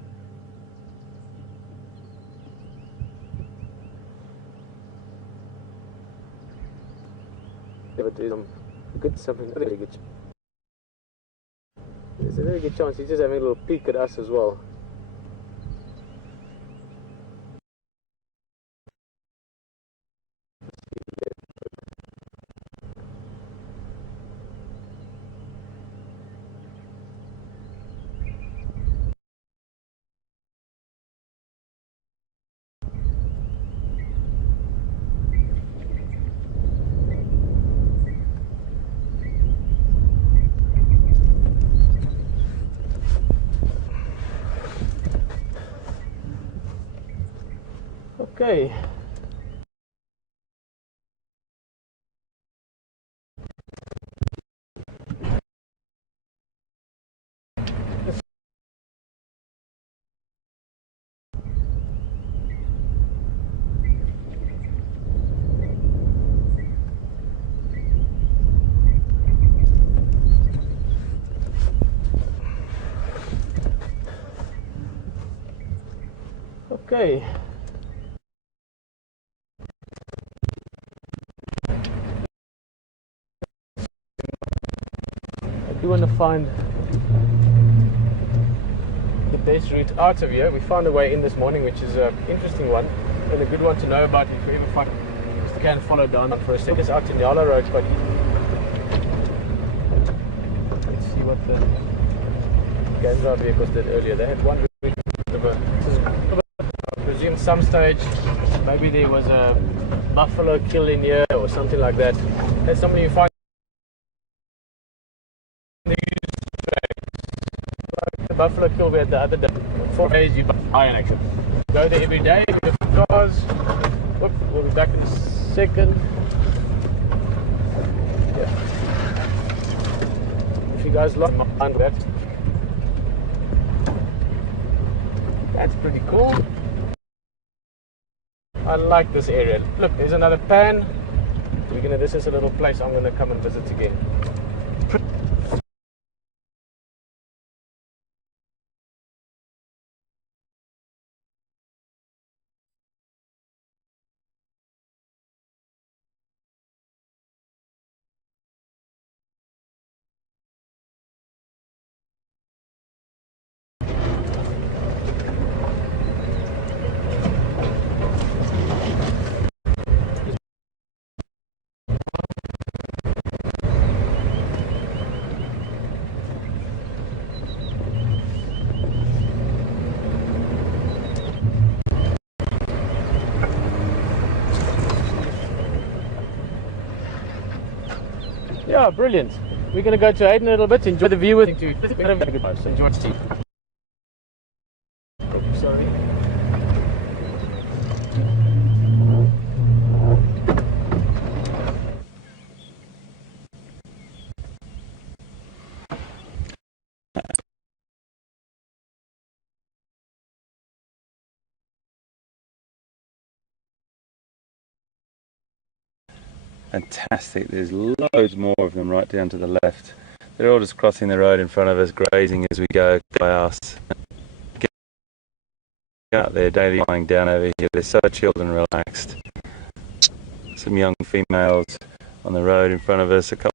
But there's something very good. There's a very good chance he's just having a little peek at us as well. Okay. Okay. We want to find the best route out of here. We found a way in this morning, which is an interesting one and a good one to know about if you ever find. You can follow down for a second. It's out to Nyala Road, but let's see what the game drive vehicles did earlier. They had one route I presume some stage maybe there was a buffalo kill in here or something like that. That's something you find. Buffalo kill we had the other day. 4 days you buy iron action. Go there every day with different cars. Whoop, we'll be back in a second. Yeah. If you guys like mind that. That's pretty cool. I like this area. Look, there's another pan. This is a little place I'm gonna come and visit again. Yeah, brilliant. We're going to go to Hayden a little bit, enjoy the view with you. Enjoy the tea. Sorry. Fantastic. There's loads more of them right down to the left. They're all just crossing the road in front of us, grazing as we go by us. Get out there, daily lying down over here. They're so chilled and relaxed. Some young females on the road in front of us. A couple.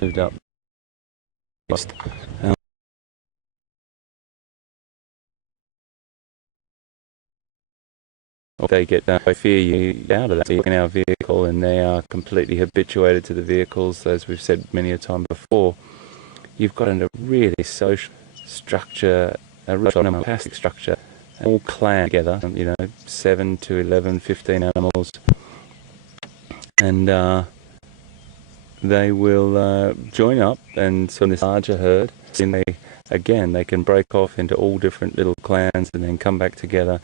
Moved up. They get I fear you out of that in our vehicle, and they are completely habituated to the vehicles. As we've said many a time before, you've got a really social structure, a real fantastic structure, all clan together, 7 to 11, 15 animals, and they will join up, and so in this larger herd, then they can break off into all different little clans and then come back together.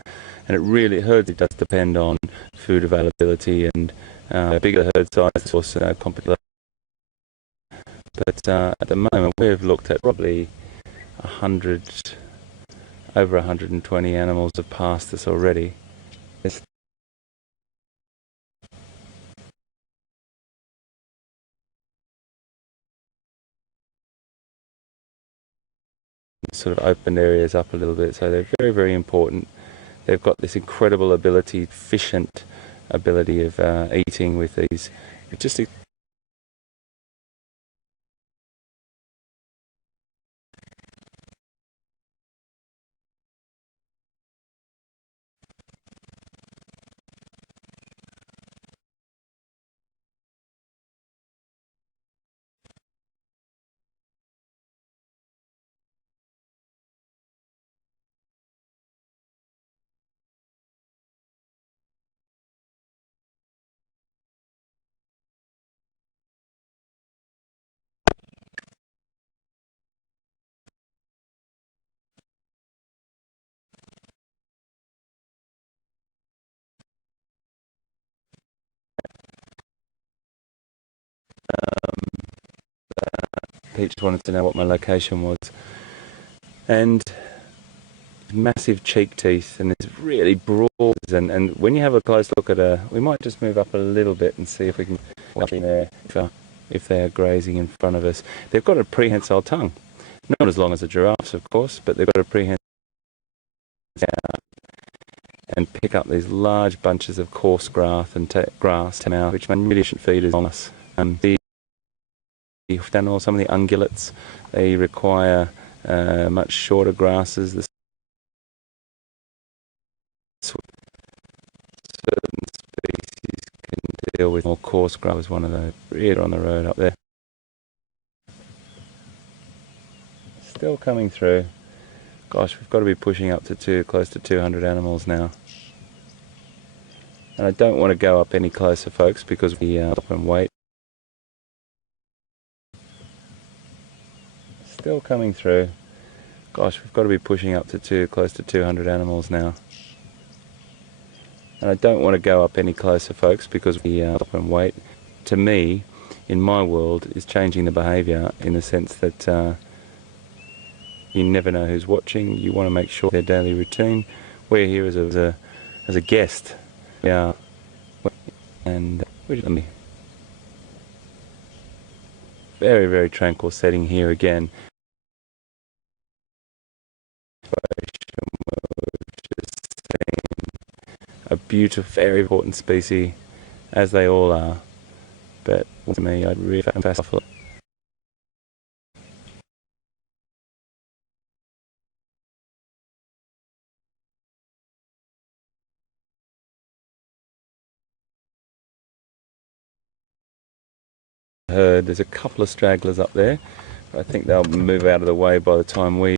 And it does depend on food availability and bigger herd size, of course, competition. But at the moment, we've looked at probably over 120 animals have passed us already. It's sort of opened areas up a little bit, so they're very, very important. They've got this incredible ability, efficient ability of eating with these. Just Peach wanted to know what my location was, and massive cheek teeth, and it's really broad. And when you have a close look at we might just move up a little bit and see if we can watch in there if they are grazing in front of us. They've got a prehensile tongue, not as long as a giraffe's, of course, but they've got a prehensile and pick up these large bunches of coarse grass and grass out, which really efficient feeders on us. Some of the ungulates, they require much shorter grasses. Certain species can deal with more coarse grass. There's one of those right on the road up there. Still coming through. Gosh, we've got to be pushing up to close to 200 animals now. And I don't want to go up any closer, folks, because we stop and wait. Still coming through. Gosh, we've got to be pushing up to close to 200 animals now. And I don't want to go up any closer, folks, because we stop and wait. To me, in my world, is changing the behaviour in the sense that you never know who's watching. You want to make sure their daily routine. We're here as a guest. Yeah, and very, very tranquil setting here again. A beautiful, very important species, as they all are. But to me, I'd really fascinated. There's a couple of stragglers up there, but I think they'll move out of the way by the time we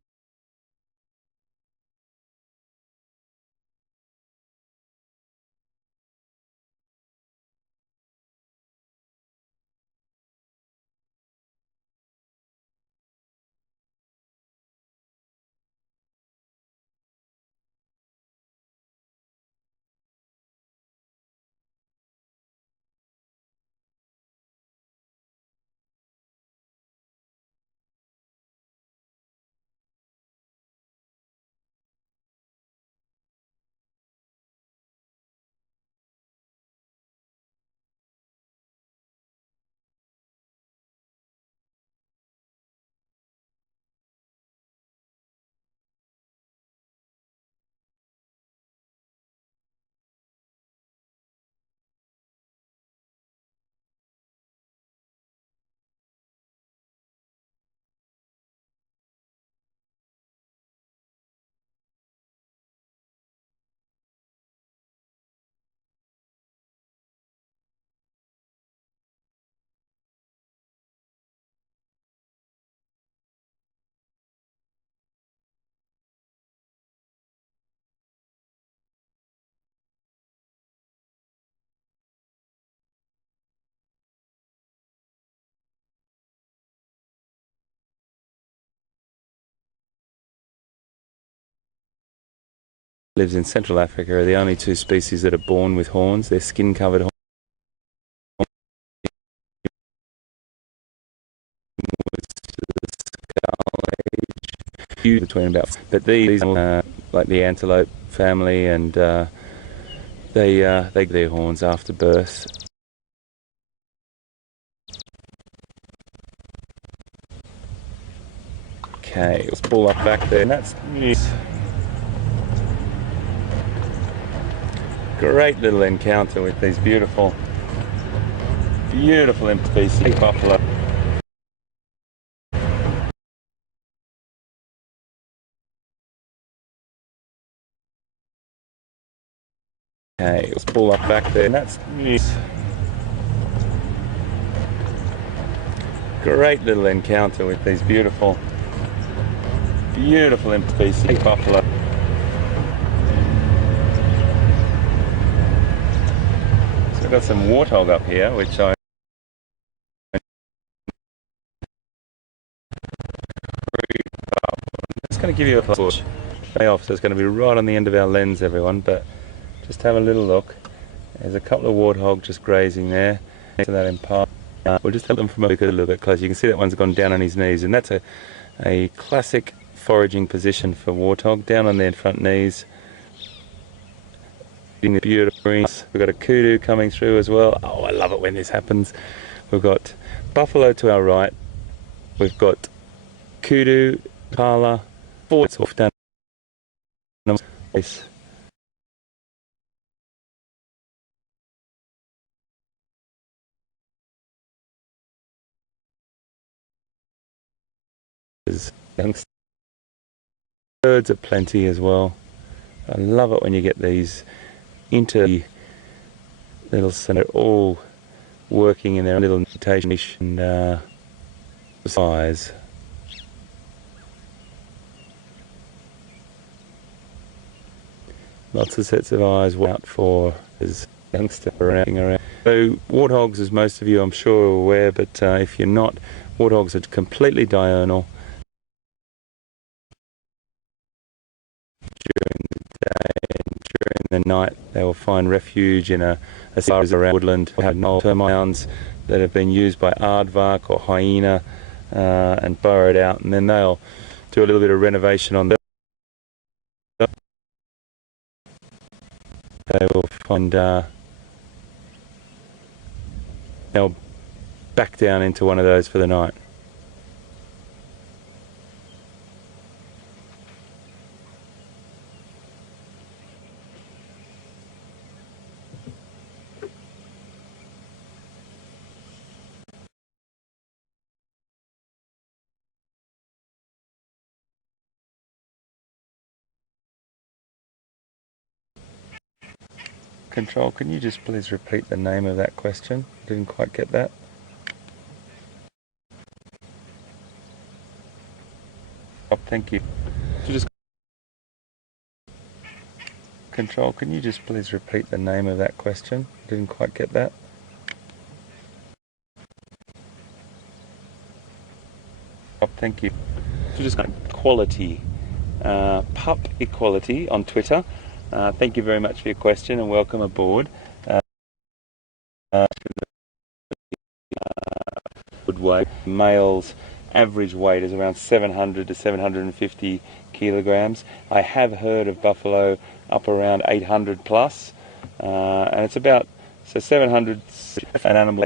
lives in Central Africa are the only two species that are born with horns. They're skin-covered horns. Between about, but these like the antelope family, and they get their horns after birth. Okay, let's pull up back there. And that's great little encounter with these beautiful species buffalo. Okay, let's pull up back there. And that's great little encounter with these beautiful species buffalo. So we've got some warthog up here, which I'm just going to give you a flash. Off, so it's going to be right on the end of our lens, everyone, but just have a little look. There's a couple of warthog just grazing there next to that impala. We'll just help them from a little bit closer. You can see that one's gone down on his knees, and that's a classic foraging position for warthog, down on their front knees. In the beautiful greens. We've got a kudu coming through as well. Oh, I love it when this happens. We've got buffalo to our right. We've got kudu, impala, forwards off down. Birds are plenty as well. I love it when you get these little, so they're all working in their little mutation and size. Lots of sets of eyes out for this youngster around. So warthogs, as most of you I'm sure are aware, but if you're not, warthogs are completely diurnal. During the day and during the night they will find refuge in a around woodland. We have termites that have been used by aardvark or hyena and burrowed out, and then they'll do a little bit of renovation on them. They will find they'll back down into one of those for the night. Control, can you just please repeat the name of that question? I didn't quite get that. Oh, thank you. Control, can you just please repeat the name of that question? I didn't quite get that. Oh, thank you. So just quality, pup equality on Twitter. Thank you very much for your question and welcome aboard. Good weight. Males' average weight is around 700 to 750 kilograms. I have heard of buffalo up around 800 plus, and it's about 700 an animal.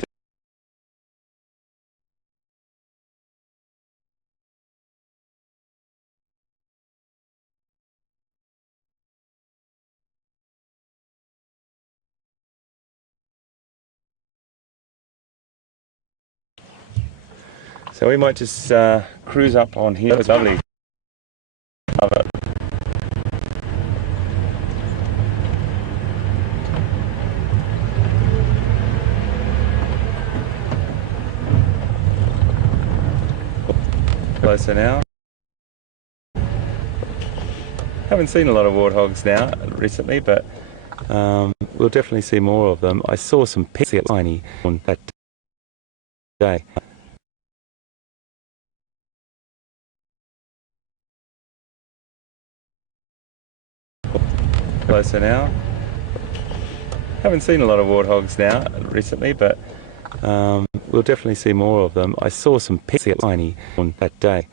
So we might just cruise up on here. It's lovely. Love it. Closer now. Haven't seen a lot of warthogs now recently, but we'll definitely see more of them. I saw some pixie tiny on that day. closer now. Haven't seen a lot of warthogs now recently, but we'll definitely see more of them. I saw some pigs tiny on that day.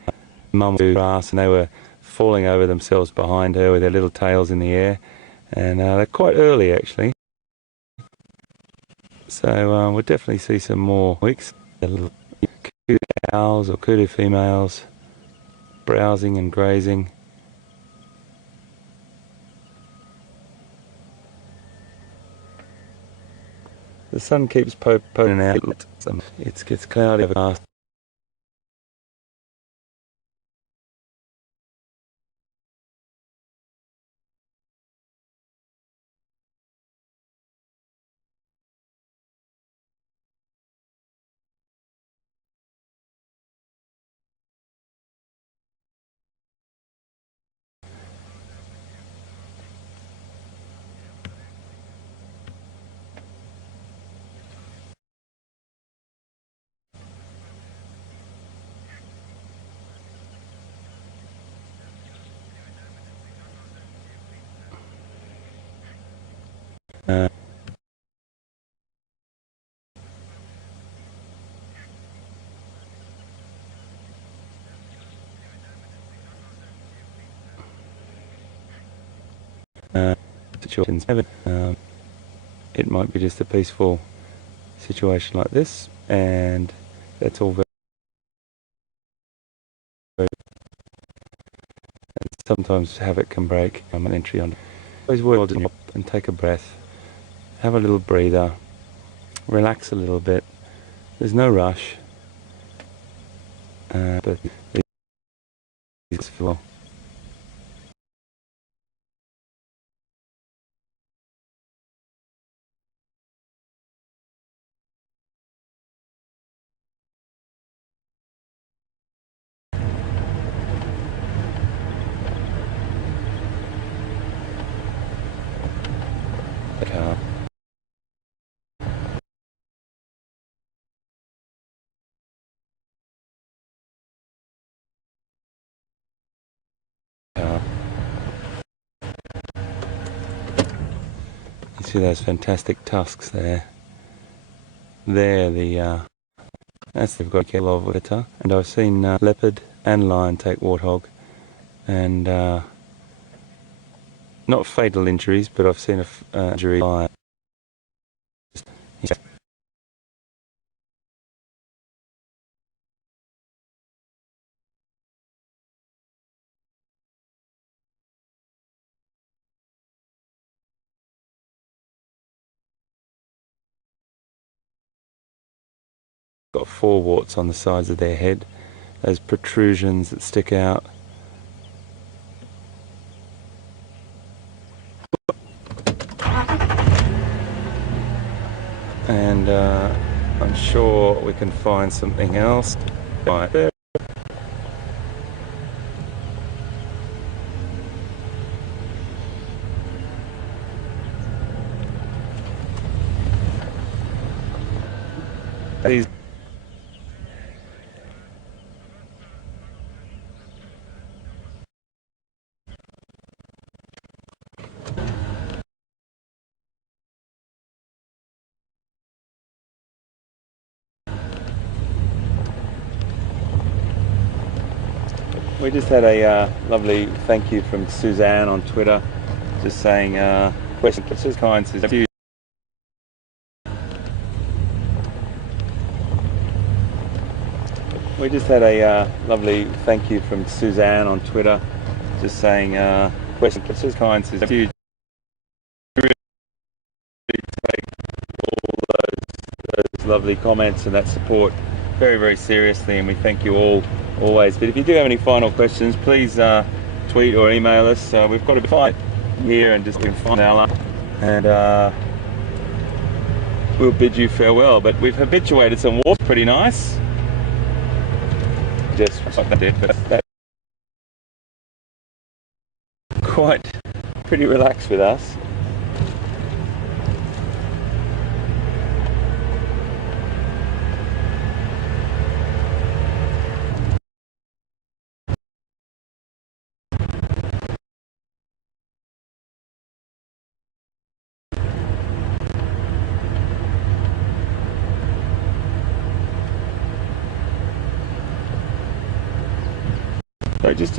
Mum was grass and they were falling over themselves behind her with their little tails in the air, and they're quite early actually. So we'll definitely see some more weeks. The little kudu owls or kudu females browsing and grazing. The sun keeps poking out. It gets cloudy overcast. Situations. It might be just a peaceful situation like this, and that's all very, very, and sometimes habit can break. An entry on. Always work and take a breath, have a little breather, relax a little bit. There's no rush, but it's well. You see those fantastic tusks there? That's they've got a kill of litter. And I've seen leopard and lion take warthog, and not fatal injuries, but I've seen a injury lion. Got 4 warts on the sides of their head, those protrusions that stick out. And I'm sure we can find something else right there. These we just had a lovely thank you from Suzanne on Twitter, just saying, questions is kind, Suzanne. We just had a lovely thank you from Suzanne on Twitter, just saying, questions is kind, Suzanne. You really take all those lovely comments and that support very, very seriously, and we thank you all always. But if you do have any final questions, please tweet or email us. We've got a fight here and just been fun hour, and we'll bid you farewell. But we've habituated some walks, pretty nice. Just like that did, but that's quite pretty relaxed with us. So just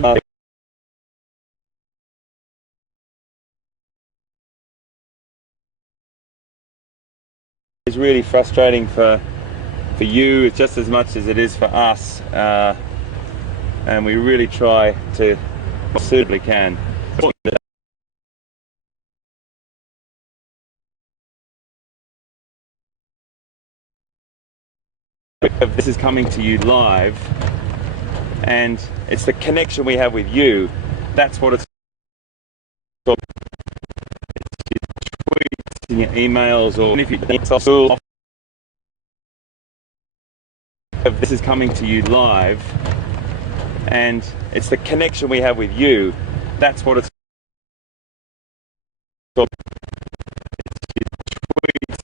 it's really frustrating for you just as much as it is for us, and we really try to suitably can. This is coming to you live, and it's the connection we have with you. That's what it's called. It's your tweets and your emails, or if you school. This is coming to you live, and it's the connection we have with you. That's what it's called.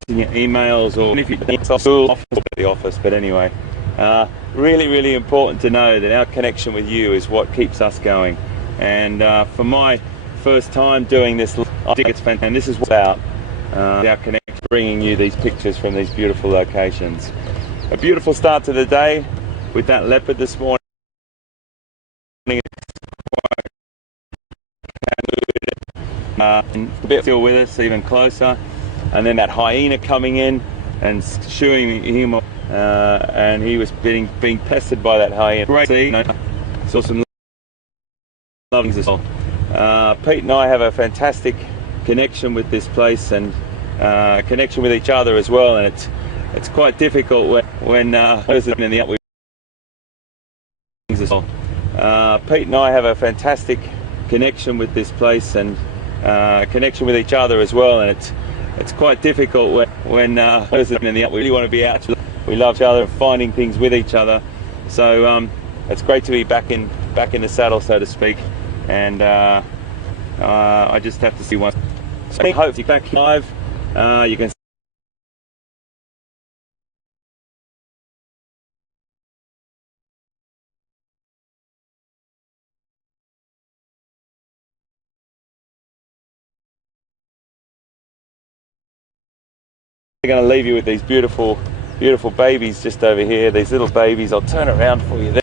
In your emails, or if you school, the office, but anyway, really important to know that our connection with you is what keeps us going. And for my first time doing this, I think it's fantastic, and this is about our connection, bringing you these pictures from these beautiful locations. A beautiful start to the day with that leopard this morning. A bit still with us, even closer, and then that hyena coming in and shooing him off, and he was being pestered by that hyena. Great to see. Saw some lovely as well. Pete and I have a fantastic connection with this place, and connection with each other as well, and it's quite difficult when in the up. Pete and I have a fantastic connection with this place, and connection with each other as well, and it's quite difficult when in the up. We really want to be out. We love each other and finding things with each other. So it's great to be back in the saddle, so to speak. And I just have to see one. So I hope you're back live. You can. I'm going to leave you with these beautiful babies just over here. These little babies. I'll turn around for you there.